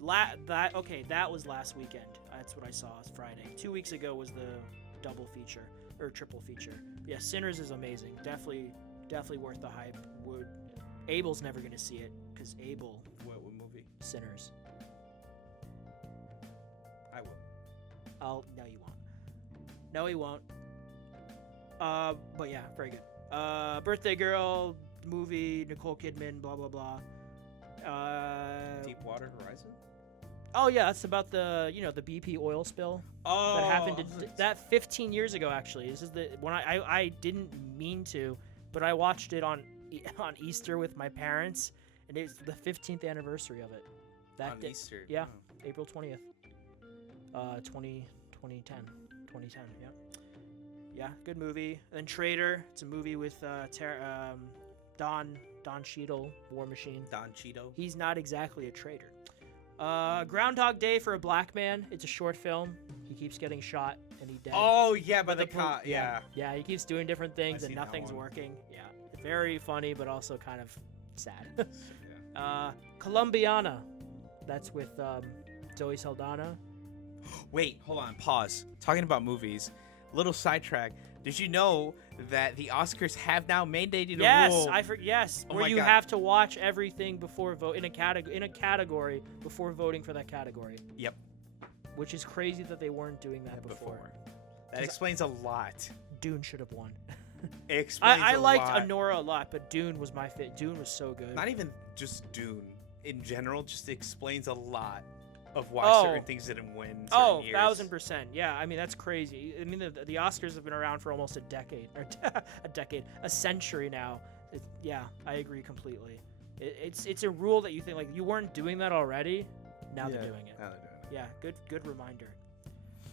That was last weekend. That's what I saw. It's Friday. 2 weeks ago was the double feature or triple feature. Yeah, Sinners is amazing. Definitely worth the hype. Abel's never gonna see it because Abel. What movie? Sinners. I will. No, you won't. No, he won't. But yeah, very good. Birthday Girl movie. Nicole Kidman. Blah blah blah. Deepwater Horizon. Oh yeah, that's about the the BP oil spill that happened that 15 years ago. Actually, this is the when I didn't mean to, but I watched it on Easter with my parents, and it's the 15th anniversary of it. That on day, Easter. yeah, Oh. April 20th, 2010, yeah. Yeah, good movie. Then Traitor, it's a movie with Don Cheadle, War Machine. Don Cheeto. He's not exactly a traitor. Groundhog Day for a black man. It's a short film. He keeps getting shot and he dead. Oh yeah, but But the cop. Yeah. Yeah, he keeps doing different things and seen that nothing's one. working. Yeah, very funny, but also kind of sad. Yeah. Colombiana. That's with Zoe Saldana. Wait, hold on. Pause. Talking about movies. Little sidetrack. Did you know that the Oscars have now mandated a Yes, rule? yes, Oh where my you God. have to watch everything before vote in a category before voting for that category. Yep. Which is crazy that they weren't doing that before. That explains a lot. Dune should have won. It explains I a liked lot. Honora a lot, but Dune was my fit. Dune was so good. Not even just Dune. In general, just explains a lot of why Oh. certain things didn't win. certain Oh, years. 1000%. Yeah, I mean that's crazy. I mean the Oscars have been around for almost a decade, or a century now. Yeah, I agree completely. It's a rule that you think like you weren't doing that already. Now they're doing it. Now they're doing it. Yeah, good reminder.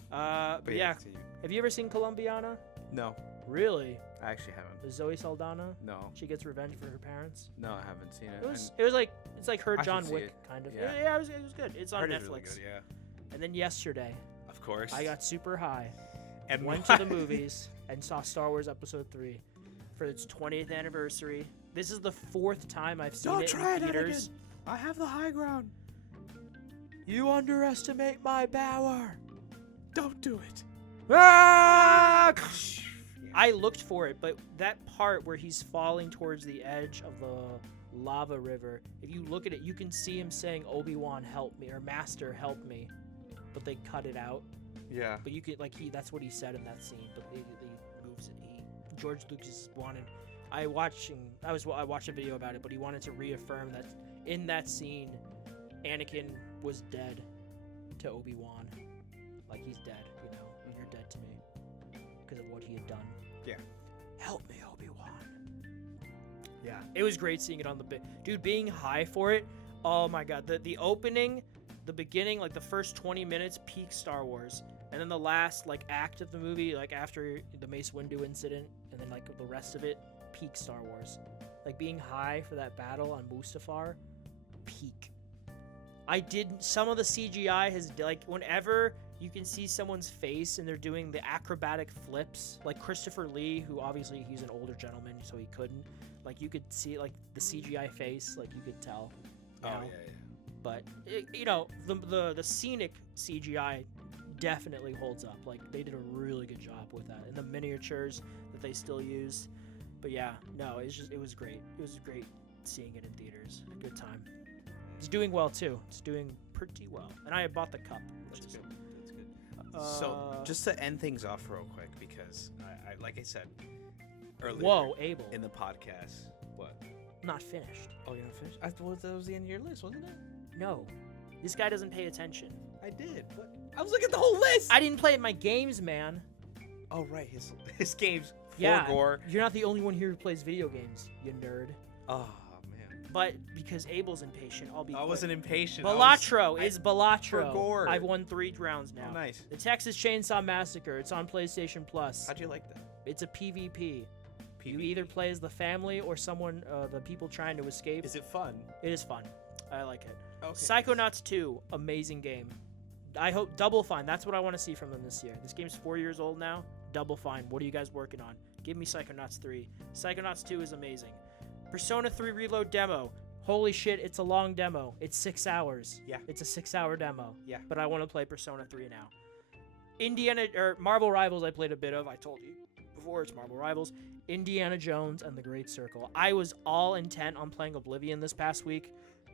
But yeah, continue. have you ever seen Colombiana? No, Really? I actually haven't. With Zoe Saldana? No, She gets revenge for her parents. no, I haven't seen it. It was like it's like her I should John see Wick it. kind of. Yeah. Yeah, it was good. It's I on heard Netflix. it's really good, yeah. And then yesterday, Of course. I got super high, and went to the movies, and saw Star Wars Episode 3 for its 20th anniversary. This is the 4th time I've seen it in theaters. I have the high ground. You underestimate my power. Don't do it. Ah! I looked for it, but that part where he's falling towards the edge of the lava river, if you look at it, you can see him saying, "Obi-Wan, help me," or "Master, help me," but they cut it out. Yeah. But you could that's what he said in that scene. But they moves it. George Lucas wanted. I watched a video about it, but he wanted to reaffirm that in that scene, Anakin was dead to Obi-Wan. Like he's dead, you're dead to me because of what he had done. Yeah. Help me, Obi-Wan. Yeah, it was great seeing it on the dude being high for it. Oh my god, the opening, the beginning, like the first 20 minutes, peak Star Wars, and then the last like act of the movie, like after the Mace Windu incident, and then like the rest of it, peak Star Wars. Like being high for that battle on Mustafar, peak. Some of the CGI has like whenever you can see someone's face and they're doing the acrobatic flips, like Christopher Lee, who obviously he's an older gentleman, so he couldn't. Like you could see like the CGI face, like you could tell. Oh now. yeah. But the scenic CGI definitely holds up. Like they did a really good job with that, and the miniatures that they still use. But yeah, no, it was great. It was great seeing it in theaters. Good time. It's doing well too. It's doing pretty well, and I bought the cup, which That's is good. That's good. So just to end things off real quick, because I like I said earlier. Whoa, Abel. In the podcast. What? Not finished. Oh, you're not finished? I thought that was the end of your list, wasn't it? No, this guy doesn't pay attention. I did. But I was looking at the whole list. I didn't play my games, man. Oh right, his games. Yeah, Gore. you're not the only one here who plays video games, you nerd. Oh man. But because Abel's impatient, I'll be I quick. wasn't impatient. Balatro is Balatro. For gore. I've won 3 rounds now. Oh, nice. The Texas Chainsaw Massacre. It's on PlayStation Plus. How'd you like that? It's a PvP. You either play as the family or someone, the people trying to escape. Is it fun? It is fun. I like it. Okay. Psychonauts 2, amazing game. I hope Double Fine. That's what I want to see from them this year. This game's 4 years old now. Double Fine. What are you guys working on? Give me Psychonauts 3. Psychonauts 2 is amazing. Persona 3 Reload demo. Holy shit, it's a long demo. It's 6 hours. Yeah. It's a 6-hour demo. Yeah. But I want to play Persona 3 now. Marvel Rivals I played a bit of. I told you before, it's Marvel Rivals. Indiana Jones and the Great Circle. I was all intent on playing Oblivion this past week,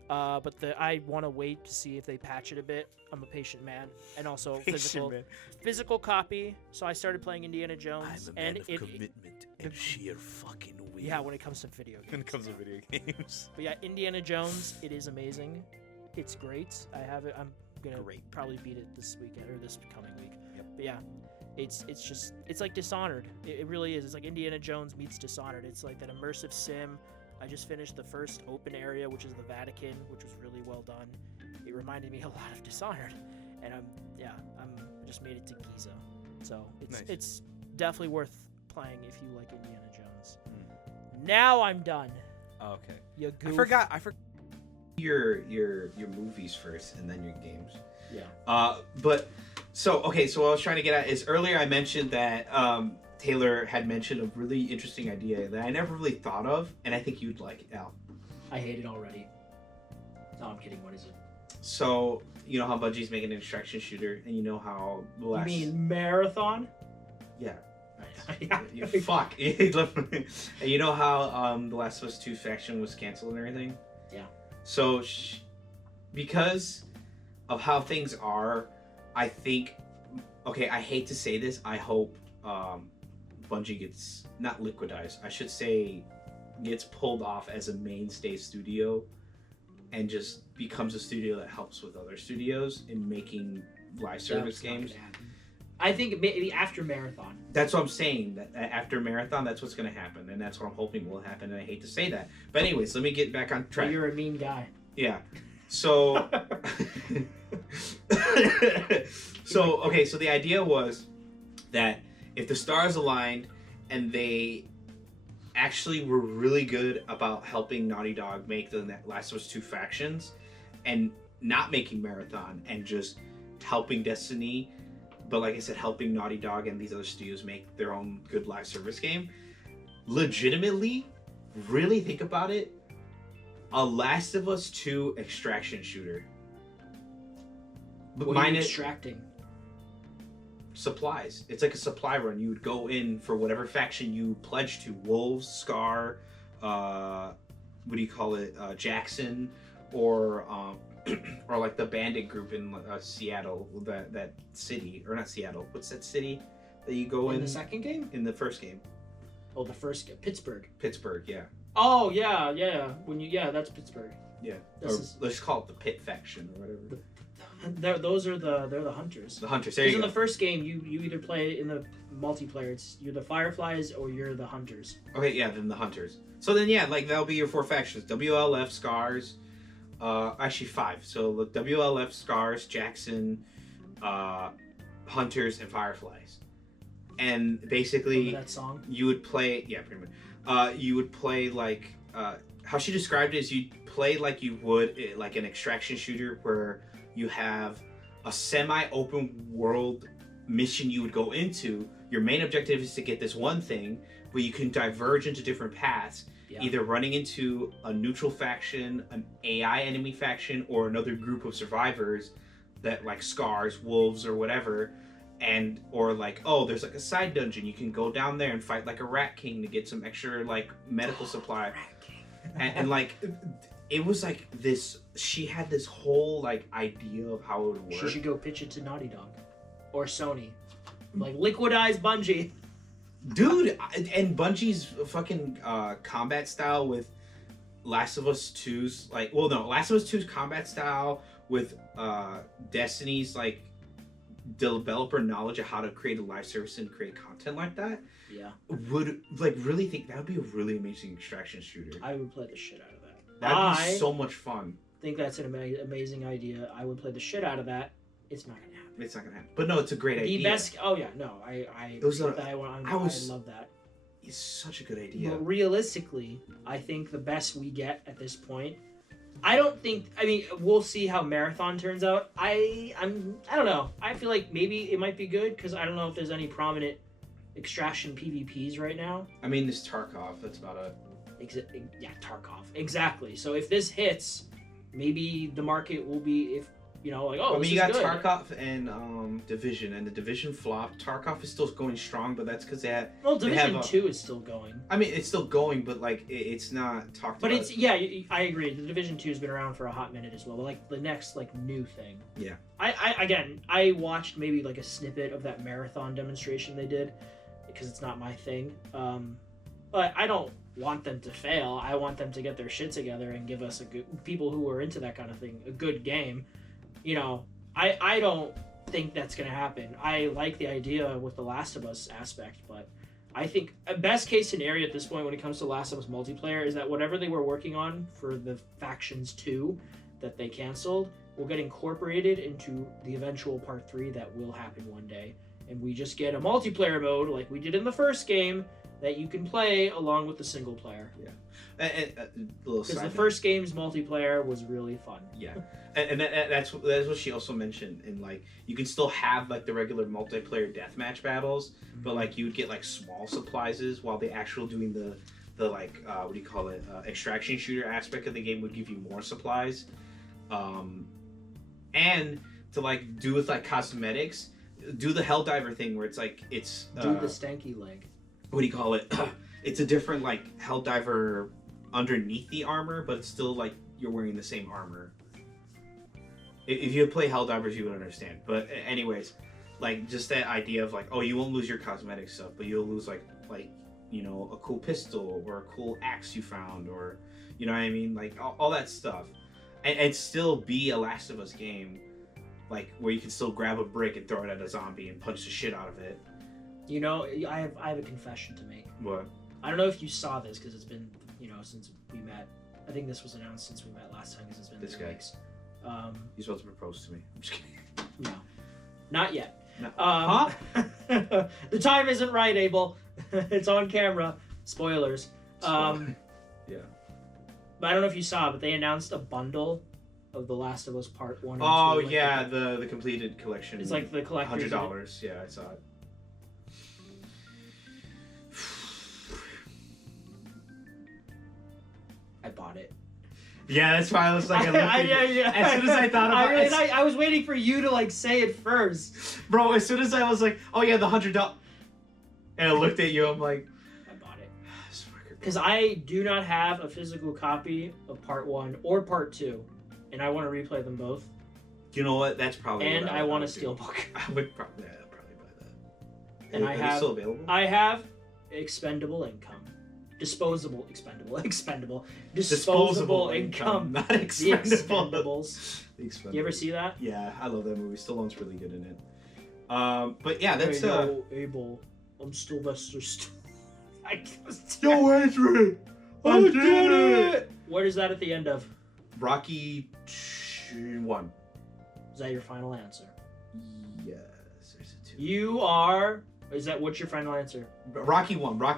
but I want to wait to see if they patch it a bit. I'm a patient man, and also physical copy. So I started playing Indiana Jones, commitment and sheer fucking will. Yeah, when it comes to video games. When it comes to video games. But yeah, Indiana Jones, it is amazing. It's great. I have it. I'm gonna Great. probably beat it this weekend or this coming week. Yep. But yeah, it's just it's like Dishonored. It really is. It's like Indiana Jones meets Dishonored. It's like that immersive sim. I just finished the first open area, which is the Vatican, which was really well done. It reminded me a lot of Dishonored, and I just made it to Giza, so Nice. it's definitely worth playing if you like Indiana Jones. Now I'm done. Oh, okay. You goof. I forgot. Your movies first and then your games. Yeah. But so what I was trying to get at is earlier I mentioned that Taylor had mentioned a really interesting idea that I never really thought of, and I think you'd like it, Al. I hate it already. No, I'm kidding. What is it? So you know how Bungie's making an extraction shooter, and you know how the last You mean Marathon? yeah. Yeah. You fuck. And you know how The Last of Us 2 faction was canceled and everything? Yeah. So, because of how things are, I think, okay, I hate to say this, I hope Bungie gets, not liquidized, I should say, gets pulled off as a mainstay studio and just becomes a studio that helps with other studios in making live service That's not games. gonna happen. I think maybe after Marathon. That's what I'm saying. That after Marathon, that's what's going to happen, and that's what I'm hoping will happen. And I hate to say that, but anyways, let me get back on But track. you're a mean guy. Yeah. So. Okay. So the idea was that if the stars aligned, and they actually were really good about helping Naughty Dog make the Last of Us 2 factions, and not making Marathon, and just helping Destiny. But like I said, helping Naughty Dog and these other studios make their own good live service game. Legitimately, really think about it. A Last of Us 2 extraction shooter. But What are you minus extracting? supplies. It's like a supply run. You would go in for whatever faction you pledge to. Wolves, Scar, what do you call it? Jackson, or or like the bandit group in Seattle, that city, or not Seattle, what's that city that you go in? In the second game? In the first game. Oh, the first game. Pittsburgh. Pittsburgh, yeah. Oh, yeah. That's Pittsburgh. Yeah. This Or is- let's call it the Pit faction or whatever. They're the hunters. The Hunters, there Because you in go. the first game, you either play in the multiplayer, you're the Fireflies or you're the Hunters. Okay, yeah, then the Hunters. So then, yeah, like that'll be your 4 factions. WLF, Scars, actually 5. So the WLF, Scars, Jackson, Hunters, and Fireflies. And basically, Remember that song? you would play, yeah, pretty much. You would play like, how she described it is you'd play like you would like an extraction shooter where you have a semi-open world mission you would go into. Your main objective is to get this one thing, but you can diverge into different paths, Yeah. either running into a neutral faction, an AI enemy faction, or another group of survivors that like Scars, Wolves, or whatever. And or like, oh, there's like a side dungeon, you can go down there and fight like a Rat King to get some extra like medical supply. And like it was like this, she had this whole like idea of how it would She work. should go pitch it to Naughty Dog. Or Sony. Like, liquidize Bungie. Dude, and Bungie's fucking combat style with Last of Us 2's like, well, no, Last of Us 2's combat style with Destiny's like developer knowledge of how to create a live service and create content like that Yeah. would like really think that would be a really amazing extraction shooter. I would play the shit out of that. That'd be I so much fun. think that's an amazing idea. I would play the shit out of that. It's not gonna happen. It's not gonna happen, but no, it's a great The idea. best. Oh yeah, no, I It was think a- that I want. I was- I love that. It's such a good idea. But realistically, I think the best we get at this point. I don't think. I mean, we'll see how Marathon turns out. I don't know. I feel like maybe it might be good because I don't know if there's any prominent extraction PvPs right now. I mean, this Tarkov, that's about it. Yeah, Tarkov. Exactly. So if this hits, maybe the market will be like, oh, I mean, this you is got good. Tarkov and Division, and the Division flopped. Tarkov is still going strong, but that's because they had. Well, they have Division a- 2 is still going. I mean, it's still going, but like it's not talked But about. it's yeah, I agree. The Division 2 has been around for a hot minute as well. But like the next like new thing. Yeah. I watched maybe like a snippet of that Marathon demonstration they did because it's not my thing. But I don't want them to fail. I want them to get their shit together and give us people who are into that kind of thing a good game. You know, I don't think that's gonna happen. I like the idea with the Last of Us aspect, but I think a best case scenario at this point when it comes to Last of Us multiplayer is that whatever they were working on for the Factions 2 that they canceled will get incorporated into the eventual part 3 that will happen one day. And we just get a multiplayer mode like we did in the first game that you can play along with the single player. Because the first game's multiplayer was really fun. Yeah, and that's what she also mentioned. And like, you can still have like the regular multiplayer deathmatch battles, but like you would get like small supplies while the actual doing the like what do you call it, extraction shooter aspect of the game would give you more supplies, and to like do with like cosmetics, do the Helldiver thing where it's like it's do the stanky leg. What do you call it? It's a different like Helldiver underneath the armor, but it's still like you're wearing the same armor. If you play Helldivers, you would understand. But anyways, like just that idea of like, oh, you won't lose your cosmetic stuff, but you'll lose like you know, a cool pistol or a cool axe you found, or you know what I mean, like all that stuff, and still be a Last of Us game, like where you can still grab a brick and throw it at a zombie and punch the shit out of it. You know, I have a confession to make. What? I don't know if you saw this because it's been, you know, since we met. I think this was announced since we met last time because it's been This 3 guy. weeks. He's supposed to propose to me. I'm just kidding. No, not yet. No. The time isn't right, Abel. It's on camera. Spoilers. Yeah. But I don't know if you saw, but they announced a bundle of The Last of Us Part 1 and 2. Oh like yeah, the completed collection. It's like the collector's $100. Yeah, I saw it. I bought it. Yeah, that's why I was like, I looked at you. As soon as I thought about it, I was waiting for you to like say it first. bro. As soon as I was like, oh yeah, the $100, and I looked at you, I'm like, I bought it because I do not have a physical copy of Part 1 or Part 2, and I want to replay them both. You know what? That's probably. And what I want a would do. steelbook. I would probably buy that. And Are they still available? I have expendable income. Disposable income. not The expendable. Expendables. The Expendables. You ever see that? Yeah, I love that movie. Stallone's really good in it. But yeah, that's Hey, yo, Abel, I'm Sylvester Stallone. Adrian, I did it! What is that at the end of? Rocky 1. Is that your final answer? Yes, there's a 2. You are. Is that what's your final answer? Rocky 1. I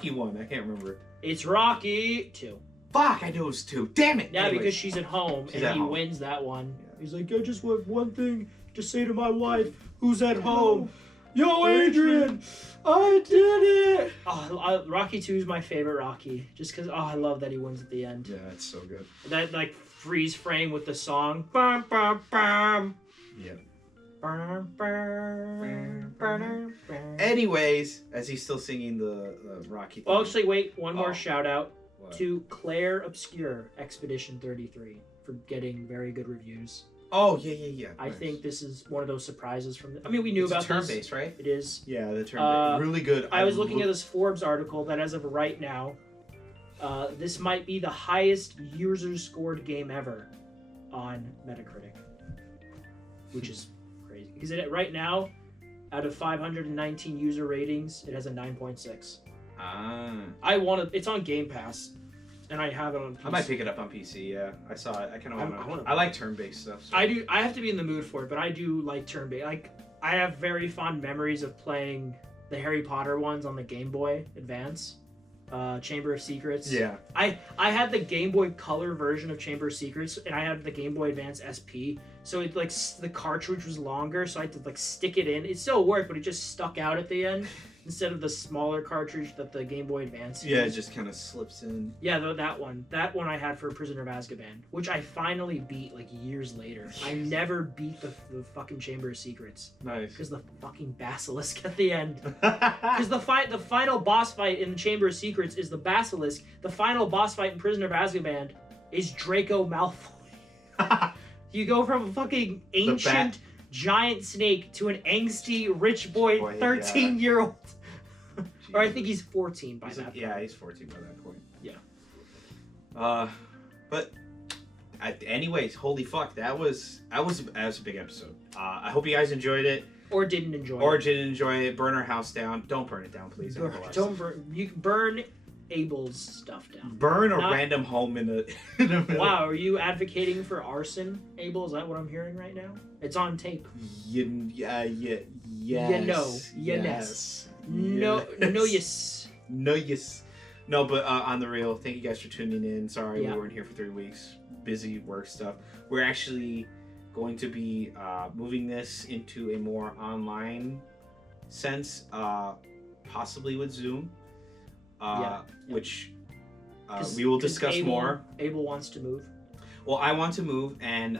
can't remember. It's Rocky 2. Fuck, I knew it was 2. Damn it. Yeah, Anyways. because she's at home She's and at he home. wins that one. Yeah. He's like, I just want one thing to say to my wife who's at home. Yo, Adrian, I did it! Oh, Rocky 2 is my favorite Rocky. Just because, I love that he wins at the end. Yeah, it's so good. That, like, freeze frame with the song. Bum, bum, bum. Yeah. Bum, bum, bum, bum. Anyways, as he's still singing the Rocky theme. Well, actually, wait, one more Oh. shout out What? to Claire Obscure Expedition 33 for getting very good reviews. Oh, yeah. I Nice. think this is one of those surprises from I mean, we knew It's about a turn this. base, right? It is. Yeah, the turn Uh, base. Really good. I was looking at this Forbes article that as of right now, this might be the highest user scored game ever on Metacritic, which is crazy. Because right now, out of 519 user ratings, it has a 9.6. I want to. It's on Game Pass, and I have it on PC. I might pick it up on PC. Yeah, I saw it. I kind of I want wanna- to. I like turn-based stuff. So. I do. I have to be in the mood for it, but I do like turn-based. Like I have very fond memories of playing the Harry Potter ones on the Game Boy Advance, Chamber of Secrets. Yeah. I had the Game Boy Color version of Chamber of Secrets, and I had the Game Boy Advance SP. So it like the cartridge was longer, so I had to like stick it in. It still worked, but it just stuck out at the end instead of the smaller cartridge that the Game Boy Advance used. Yeah, it just kind of slips in. Yeah, that one I had for Prisoner of Azkaban, which I finally beat like years later. I never beat the fucking Chamber of Secrets Nice. because the fucking basilisk at the end. Because the final boss fight in the Chamber of Secrets is the basilisk. The final boss fight in Prisoner of Azkaban is Draco Malfoy. You go from a fucking ancient giant snake to an angsty rich boy, Boy, 13-year-old. Or I think he's 14 by He's that like, point. yeah, he's 14 by that point. Yeah. But anyways, holy fuck, that was a big episode. I hope you guys enjoyed it. Or didn't enjoy Or it. didn't enjoy it. Burn our house down. Don't burn it down, please. Don't burn. You can burn Abel's stuff down. Burn a Not- random home in the middle. Wow, are you advocating for arson, Abel? Is that what I'm hearing right now? It's on tape. Yes. know. Yes. No, no, yes. No, yes. No, but on the real, thank you guys for tuning in. Sorry Yeah. we weren't here for 3 weeks. Busy work stuff. We're actually going to be moving this into a more online sense, possibly with Zoom, which 'Cause- we will 'cause discuss more. Abel wants to move. Well, I want to move, and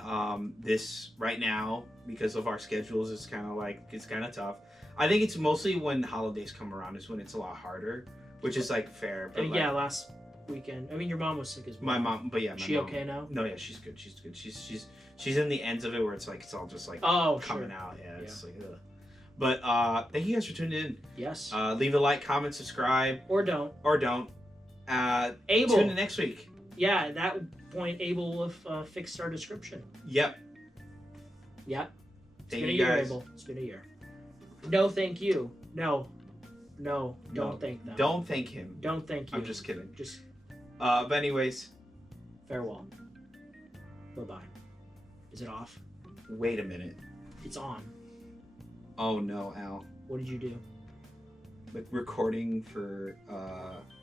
this right now, because of our schedules, it's kind of tough. I think it's mostly when holidays come around is when it's a lot harder, which is like fair. But Yeah, last weekend. I mean, your mom was sick as well. my mom, but yeah, my She mom, okay now? No, yeah, she's good. She's good. She's in the ends of it where it's like it's all just like Oh, coming sure. out. Yeah, it's like ugh. But thank you guys for tuning in. Yes. Leave a like, comment, subscribe, Or don't. or don't. Abel. Tune in next week. Yeah, at that point, Abel will have fixed our description. Yep. Yeah. It's Thank been a you year, guys. Abel. It's been a year. No, thank you. No. Don't No. thank them. Don't thank him. Don't thank you. I'm just kidding. Just But anyways, farewell. Bye-bye. Is it off? wait a minute. It's on. Oh no, Al. What did you do? Like recording for